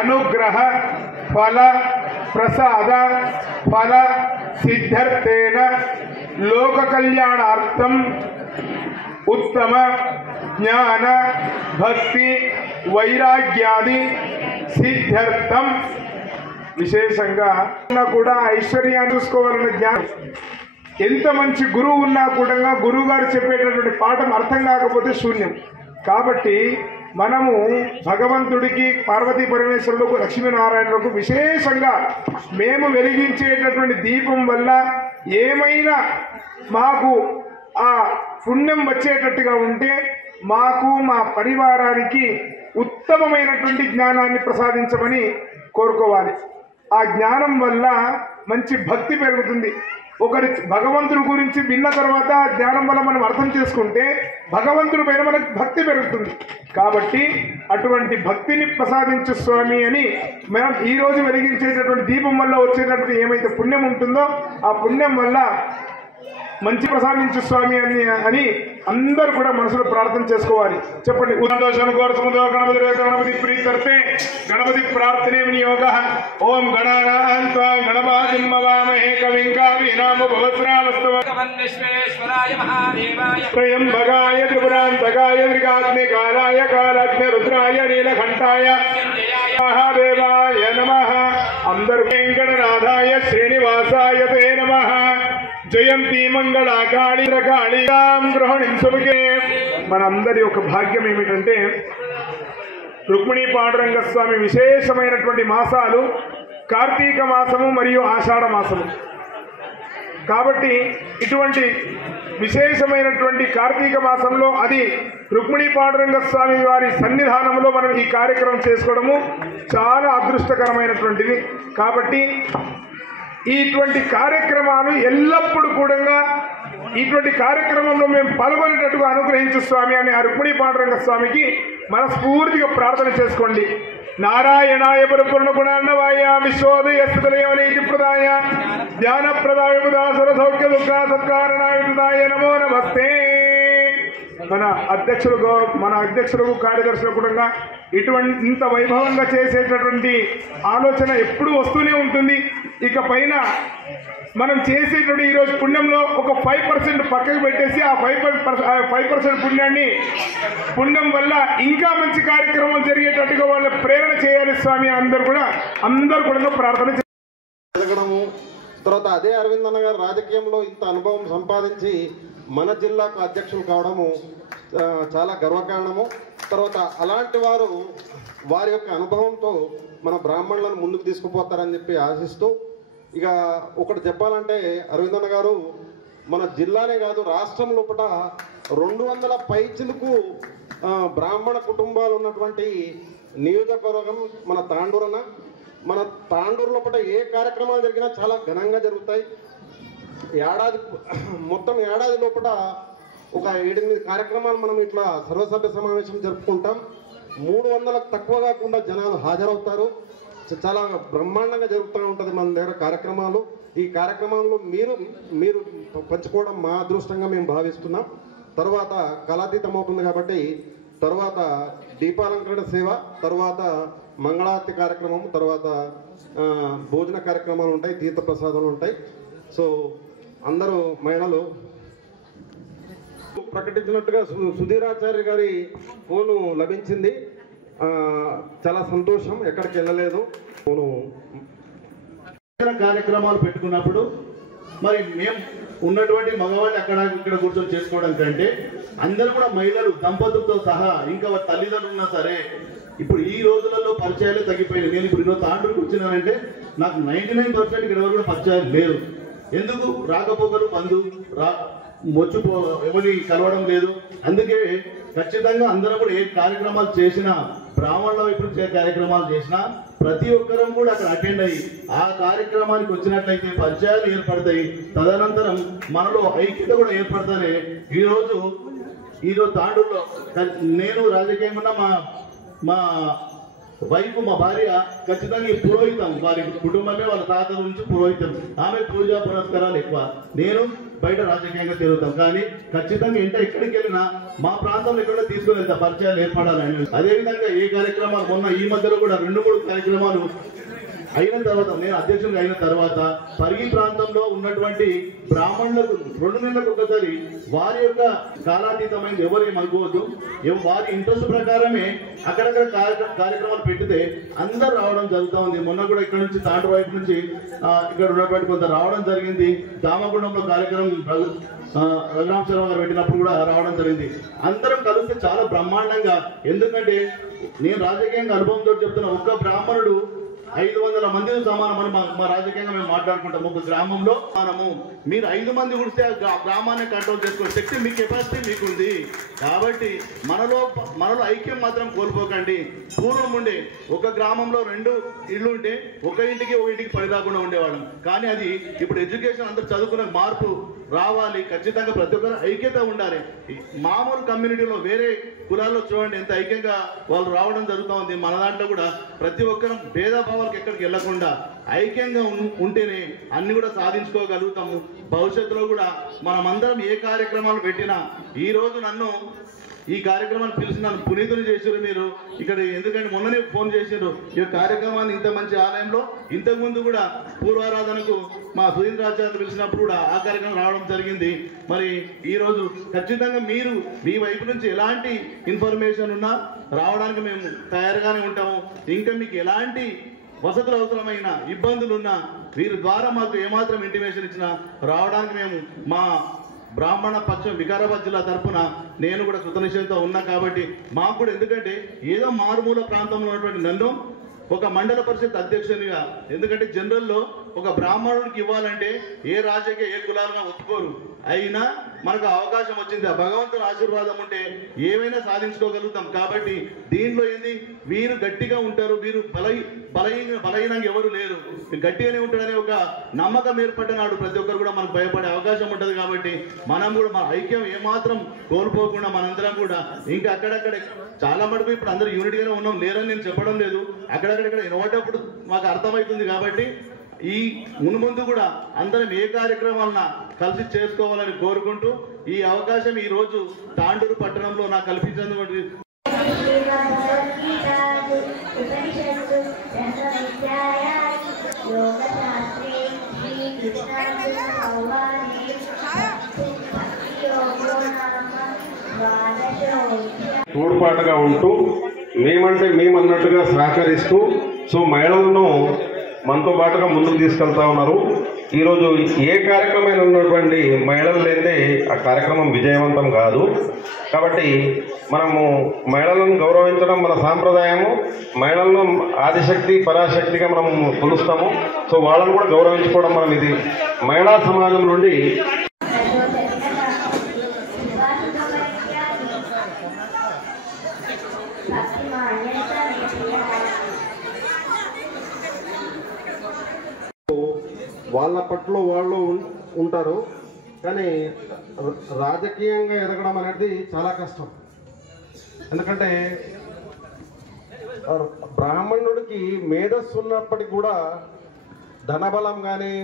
अनुग्रह फल प्रसाद फल सिद्ध्यर्थेन लोक कल्याणार्थम उत्तम ज्ञान भक्ति वैराग्यादि सिद्ध्यर्थम విశేషంగా కూడా ఐశ్వర్యాన్ని చూసుకోవాలన్న జ్ఞానం ఎంత మంచి గురువు ఉన్నా కూడా గురువు గారు చెప్పేటటువంటి పాఠం అర్థం కాకపోతే శూన్యం. కాబట్టి మనము భగవంతుడికి పార్వతీ పరమేశ్వరులకు లక్ష్మీనారాయణులకు విశేషంగా మేము వెలిగించేటటువంటి దీపం వల్ల ఏమైనా మాకు ఆ పుణ్యం వచ్చేటట్టుగా ఉంటే మాకు మా పరివారానికి ఉత్తమమైనటువంటి జ్ఞానాన్ని ప్రసాదించమని కోరుకోవాలి. ఆ జ్ఞానం వల్ల మంచి భక్తి పెరుగుతుంది. ఒకరి భగవంతుడి గురించి విన్న తర్వాత ఆ జ్ఞానం వల్ల మనం అర్థం చేసుకుంటే భగవంతుడి పైన మనకు భక్తి పెరుగుతుంది. కాబట్టి అటువంటి భక్తిని ప్రసాదించు స్వామి అని మనం ఈరోజు వెలిగించేటటువంటి దీపం వల్ల వచ్చేటటువంటి ఏమైతే పుణ్యం ఉంటుందో ఆ పుణ్యం వల్ల మంచి ప్రసాదించు స్వామి అని అందరూ కూడా మనసులో ప్రార్థన చేసుకోవాలి. చెప్పండి. సంతోషం కోరుతుందో గణపతి ప్రీత్యర్థే గణపతి ప్రార్థనే వినియోగ. ఓం గణానాన్త్వా గణపతిం మవామహే కవిం కవీనాముపవస్రామస్తవ త్రయంబకాయ త్రిపురాంతకాయ త్రికాగ్నికాలాయ కాలాగ్ని రుద్రాయ నీలకంఠాయ మహాదేవాయ నమః. అందరూ వెంకటనాథాయ శ్రీనివాసాయ తే నమః. జయంతి మంగళాకాళి కాళీం గృహణి శుభకే. మనందరి యొక్క భాగ్యం ఏమిటంటే రుక్మిణీ పాండురంగ స్వామి విశేషమైనటువంటి మాసాలు కార్తీక మాసము మరియు ఆషాఢ మాసము. కాబట్టి ఇటువంటి విశేషమైనటువంటి కార్తీక మాసంలో అది రుక్మిణీ పాండురంగ స్వామి వారి సన్నిధానంలో మనం ఈ కార్యక్రమం చేసుకోవడము చాలా అదృష్టకరమైనటువంటిది. కాబట్టి ఇటువంటి కార్యక్రమాలు ఎల్లప్పుడూ కూడా ఇటువంటి కార్యక్రమంలో మేము పాల్గొనేటట్టుగా అనుగ్రహించు స్వామి అని ఆ రుక్మిణీ పాండురంగ స్వామికి మనస్ఫూర్తిగా ప్రార్థన చేసుకోండి. నారాయణాయ పరిపూర్ణ గుణాన్నవాయ విశ్వోదయ స్థితలయోనీతి ప్రదాయ ధ్యానప్రదాయ సర సౌఖ్య దుఃఖ సత్కారణాయ నమో నమస్తే. మన అధ్యక్షులకు కార్యదర్శులకు కూడా ఇంత వైభవంగా చేసేటటువంటి ఆలోచన ఎప్పుడూ వస్తూనే ఉంటుంది. ఇక పైన మనం చేసేటువంటి ఈరోజు పుణ్యంలో ఒక 5% పక్కకు పెట్టేసి ఆ 5% పుణ్యం వల్ల ఇంకా మంచి కార్యక్రమం జరిగేటట్టుగా వాళ్ళ ప్రేరణ చేయాలి స్వామి. అందరూ కూడా ప్రార్థన జరగడము. తర్వాత అదే అరవింద్ అన్న గారు రాజకీయంలో ఇంత అనుభవం సంపాదించి మన జిల్లాకు అధ్యక్షులు కావడము చాలా గర్వకారణము. తర్వాత అలాంటి వారి యొక్క అనుభవంతో మన బ్రాహ్మణులను ముందుకు తీసుకుపోతారని చెప్పి ఆశిస్తూ, ఇక ఒకటి చెప్పాలంటే అరవిందన్న గారు మన జిల్లానే కాదు రాష్ట్రం లోపల 200 పైచిలకు బ్రాహ్మణ కుటుంబాలు ఉన్నటువంటి నియోజకవర్గం మన తాండూరన. మన తాండూరు లోపల ఏ కార్యక్రమాలు జరిగినా చాలా ఘనంగా జరుగుతాయి. మొత్తం ఏడాది లోపల ఒక 7-8 కార్యక్రమాలు మనం ఇట్లా సర్వసభ్య సమావేశం జరుపుకుంటాం. 300లకు తక్కువ కాకుండా జనాలు హాజరవుతారు. చాలా బ్రహ్మాండంగా జరుగుతూ ఉంటుంది మన దగ్గర కార్యక్రమాలు. ఈ కార్యక్రమాల్లో మీరు పంచుకోవడం మా అదృష్టంగా మేము భావిస్తున్నాం. తర్వాత కళాతీతం అవుతుంది కాబట్టి తర్వాత దీపాలంకరణ సేవ, తర్వాత మంగళారతి కార్యక్రమం, తర్వాత భోజన కార్యక్రమాలు ఉంటాయి, తీర్థప్రసాదాలు ఉంటాయి. సో అందరూ మహిళలు ప్రకటించినట్టుగా సుధీరాచార్య గారి ఫోను లభించింది. చాలా సంతోషం. ఎక్కడికి వెళ్ళలేదు. కార్యక్రమాలు పెట్టుకున్నప్పుడు మరి మేము ఉన్నటువంటి మగవాళ్ళు అక్కడ ఇక్కడ కూర్చొని చేసుకోవడం కంటే అందరూ కూడా మహిళలు దంపతులతో సహా ఇంకా వారి తల్లిదండ్రులు ఉన్నా సరే ఇప్పుడు ఈ రోజులలో పరిచయాలే తగ్గిపోయినాయి. నేను ఇప్పుడు ఈరోజు తాండూరుకు వచ్చినానంటే నాకు 99% ఇక్కడ ఎవరు కూడా పరిచయాలు లేరు. ఎందుకు? రాకపోకలు బంధు ఎవరిని కలవడం లేదు. అందుకే ఖచ్చితంగా అందరూ కూడా ఏ కార్యక్రమాలు చేసినా బ్రాహ్మణుల వైపు కార్యక్రమాలు చేసినా ప్రతి ఒక్కరం కూడా అక్కడ అటెండ్ అయ్యి ఆ కార్యక్రమానికి వచ్చినట్లయితే పరిచయాలు ఏర్పడతాయి. తదనంతరం మనలో ఐక్యత కూడా ఏర్పడతానే. ఈరోజు తాండూరులో నేను రాజకీయంగా ఉన్న మా వైపు మా భార్య ఖచ్చితంగా ఈ పురోహితం, వారి కుటుంబమే వాళ్ళ తాతల నుంచి పురోహితం. ఆమె పూజా పురస్కారాలు ఎక్కువ. నేను బయట రాజకీయంగా తిరుగుతాం. కానీ ఖచ్చితంగా ఎక్కడికి వెళ్ళినా మా ప్రాంతంలో ఎక్కడ తీసుకుని వెళ్తా పరిచయాలు ఏర్పడాలని. అదేవిధంగా ఏ కార్యక్రమాలు మొన్న ఈ మధ్యలో కూడా 2-3 కార్యక్రమాలు అయిన తర్వాత నేను అధ్యక్షుడిగా అయిన తర్వాత పరిగి ప్రాంతంలో ఉన్నటువంటి బ్రాహ్మణులకు 2 నెలలకు ఒకసారి వారి యొక్క కాలాతీతమైనది ఎవరు ఏమనుకోవద్దు, వారి ఇంట్రెస్ట్ ప్రకారమే అక్కడక్కడ కార్యక్రమాలు పెట్టితే అందరూ రావడం జరుగుతూ ఉంది. మొన్న కూడా ఇక్కడ నుంచి తాండ్రు వైపు నుంచి ఇక్కడ ఉన్నటువంటి కొంత రావడం జరిగింది. దామగుండంలో కార్యక్రమం రఘురామ శర్మ గారు పెట్టినప్పుడు కూడా రావడం జరిగింది. అందరం కలిస్తే చాలా బ్రహ్మాండంగా. ఎందుకంటే నేను రాజకీయంగా అనుభవంతో చెప్తున్నా, ఒక్క బ్రాహ్మణుడు 500 మందితో సమానమని మా రాజకీయంగా మేము మాట్లాడుకుంటాము. ఒక గ్రామంలో మీరు 5 మంది కుడితే ఆ గ్రామాన్ని కంట్రోల్ చేసుకునే శక్తి మీ కెపాసిటీ మీకుంది. కాబట్టి మనలో ఐక్యం మాత్రం కోల్పోకండి. పూర్వం ఉండే ఒక గ్రామంలో 2 ఇళ్ళు ఉంటే ఒక ఇంటికి 10 దాకుండా ఉండేవాళ్ళం. కానీ అది ఇప్పుడు ఎడ్యుకేషన్ అందరూ చదువుకున్న మార్పు రావాలి. ఖచ్చితంగా ప్రతి ఒక్కరు ఐక్యత ఉండాలి. మామూలు కమ్యూనిటీలో వేరే కులాల్లో చూడండి ఎంత ఐక్యంగా వాళ్ళు రావడం జరుగుతూ ఉంది. మన దాంట్లో కూడా ప్రతి ఒక్కరం భేదభావాలకు ఎక్కడికి వెళ్లకుండా ఐక్యంగా ఉంటేనే అన్ని కూడా సాధించుకోగలుగుతాము. భవిష్యత్తులో కూడా మనమందరం ఏ కార్యక్రమాలు పెట్టినా, ఈ రోజు నన్ను ఈ కార్యక్రమాన్ని పిలిచి నన్ను పునీతులు చేసారు మీరు ఇక్కడ. ఎందుకంటే మొన్ననే ఫోన్ చేసారు ఈ కార్యక్రమాన్ని ఇంత మంచి ఆలయంలో. ఇంతకుముందు కూడా పూర్వారాధనకు మా సుధీంద్రాచార్యులు పిలిచినప్పుడు కూడా ఆ కార్యక్రమం రావడం జరిగింది. మరి ఈరోజు ఖచ్చితంగా మీరు మీ వైపు నుంచి ఎలాంటి ఇన్ఫర్మేషన్ ఉన్నా రావడానికి మేము తయారుగానే ఉంటాము. ఇంకా మీకు ఎలాంటి వసతులు అవసరమైన ఇబ్బందులున్నా వీరి ద్వారా మాకు ఏమాత్రం ఇంటిమేషన్ ఇచ్చినా రావడానికి మేము మా బ్రాహ్మణ పక్షం వికారాబాద్ జిల్లా తరఫున నేను కూడా కృతనిశ్చయంతో ఉన్నా. కాబట్టి మాకు కూడా ఎందుకంటే ఏదో మారుమూల ప్రాంతంలో ఉన్నటువంటి నన్ను ఒక మండల పరిషత్ అధ్యక్షునిగా, ఎందుకంటే జనరల్లో ఒక బ్రాహ్మణుడికి ఇవ్వాలంటే ఏ రాజకీయ ఏ కులాలుగా ఒప్పుకోరు. అయినా మనకు అవకాశం వచ్చింది. ఆ భగవంతుని ఆశీర్వాదం ఉంటే ఏమైనా సాధించుకోగలుగుతాం. కాబట్టి దీనిలో ఏంది వీరు గట్టిగా ఉంటారు, వీరు బలహీనంగా ఎవరు లేరు, గట్టిగానే ఉంటాడనే ఒక నమ్మకం ఏర్పడినాడు ప్రతి ఒక్కరు కూడా మనకు భయపడే అవకాశం ఉంటుంది. కాబట్టి మనం కూడా మన ఐక్యం ఏమాత్రం కోల్పోకుండా మనందరం కూడా ఇంకా అక్కడక్కడ చాలా మటుకు ఇప్పుడు అందరూ యూనిట్గానే ఉన్నాం, లేరని నేను చెప్పడం లేదు. అక్కడక్కడ వినబడ్డప్పుడు మాకు అర్థమవుతుంది. కాబట్టి ఈ మున్ముందు కూడా అందరం ఏ కార్యక్రమాలన కలిసి చేసుకోవాలని కోరుకుంటూ ఈ అవకాశం ఈ రోజు తాండూరు పట్టణంలో నాకు కల్పించినందుకు తోడ్పాటుగా ఉంటూ మేమంటే మేమన్నట్టుగా సహకరిస్తూ సో మహిళలను మనతో పాటుగా ముందుకు తీసుకెళ్తా ఉన్నారు. ఈరోజు ఏ కార్యక్రమం ఉన్నటువంటి మహిళలు లేదే ఆ కార్యక్రమం విజయవంతం కాదు. కాబట్టి మనము మహిళలను గౌరవించడం మన సాంప్రదాయము. మహిళలను ఆదిశక్తి పరాశక్తిగా మనం కొలుస్తాము. సో వాళ్ళను కూడా గౌరవించుకోవడం మనం ఇది మహిళా సమాజం నుండి వాళ్ళ పట్ల వాళ్ళు ఉంటారు. కానీ రాజకీయంగా ఎదగడం అనేది చాలా కష్టం. ఎందుకంటే బ్రాహ్మణుడికి మేధస్సు ఉన్నప్పటికీ కూడా ధనబలం కానీ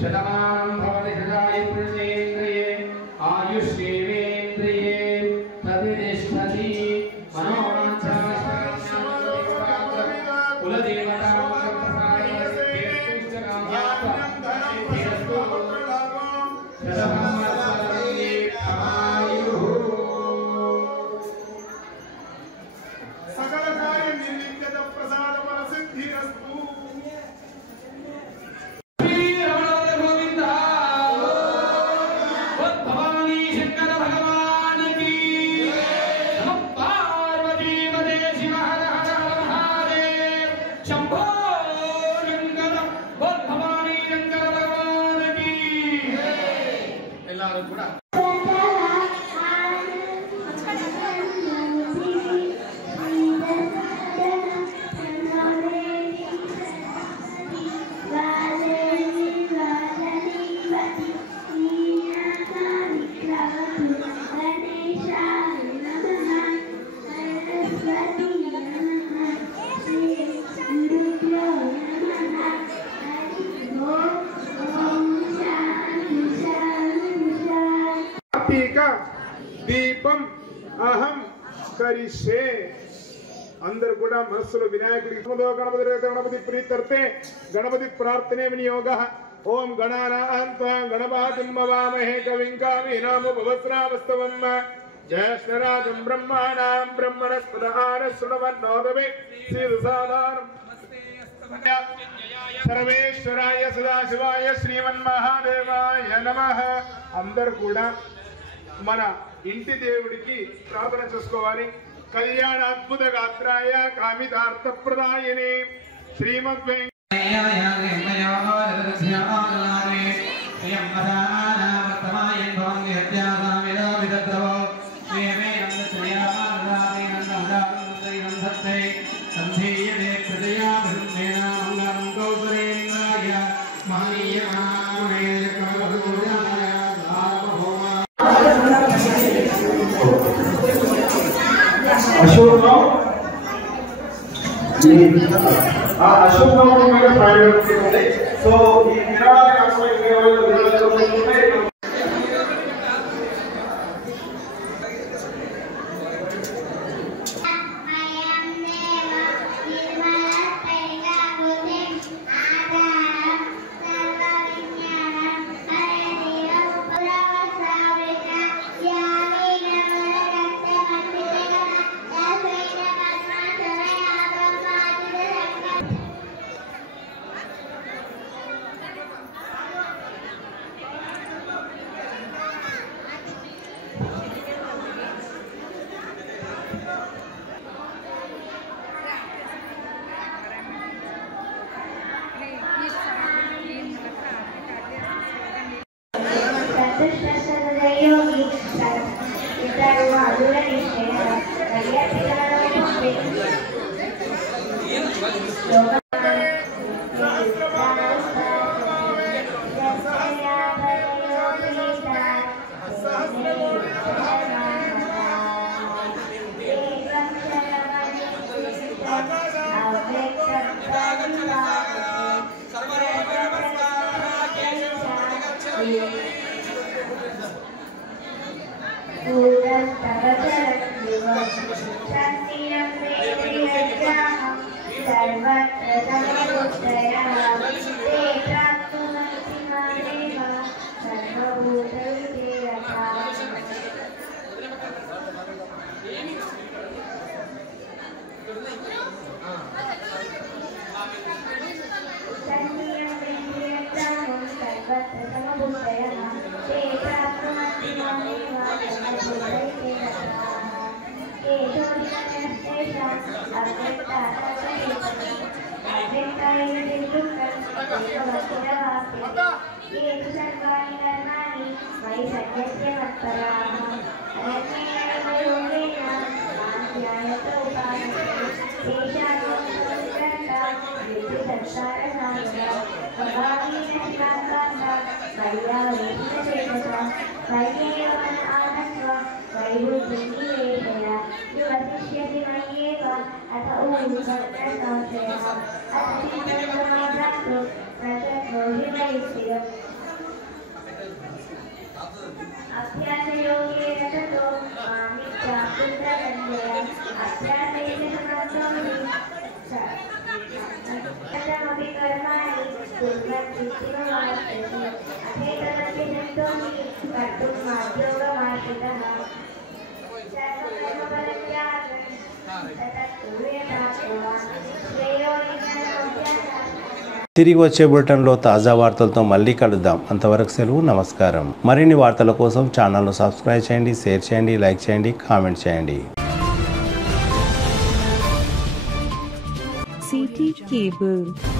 शतमानं भवति शताय पुरुषेन्द्रिये आयुष्येवेन्द्रिये तद्वितिष्ठति सकल कार्य निर्विघ्न प्रसाद पर सिद्धिरस्तु। దీపం అహం కరిష్యే. అందరూ కూడా మనస్సులో వినాయకుడికి గణపతి ప్రీత్యర్థే గణపతి ప్రార్థనే వినియోగః. ఓం గణానాం త్వాం గణపతిం వవామహే కవిం కవీనాముపవస్రావస్తవం ज्येष्ठराजं ब्रह्मणां ब्रह्मणस्पदान शृण्वन्नोदवे श्रीसाधारं सर्वेश्वराय सदाशिवाय శ్రీమన్మహాదేవాయ నమః. అందరూ కూడా మన ఇంటి దేవుడికి ప్రార్థన చేసుకోవాలి. కళ్యాణాద్భుత గాత్రాయ కామితార్థప్రదాయిని శ్రీమద్ అశోక్ మీద ప్రయారిటీ ఉంది. సో ఈ తిరిగి వచ్చే బులెటిన్లో తాజా వార్తలతో మళ్ళీ కలుద్దాం. అంతవరకు సెలవు, నమస్కారం. మరిన్ని వార్తల కోసం ఛానల్ను సబ్స్క్రైబ్ చేయండి, షేర్ చేయండి, లైక్ చేయండి, కామెంట్ చేయండి. CT Cable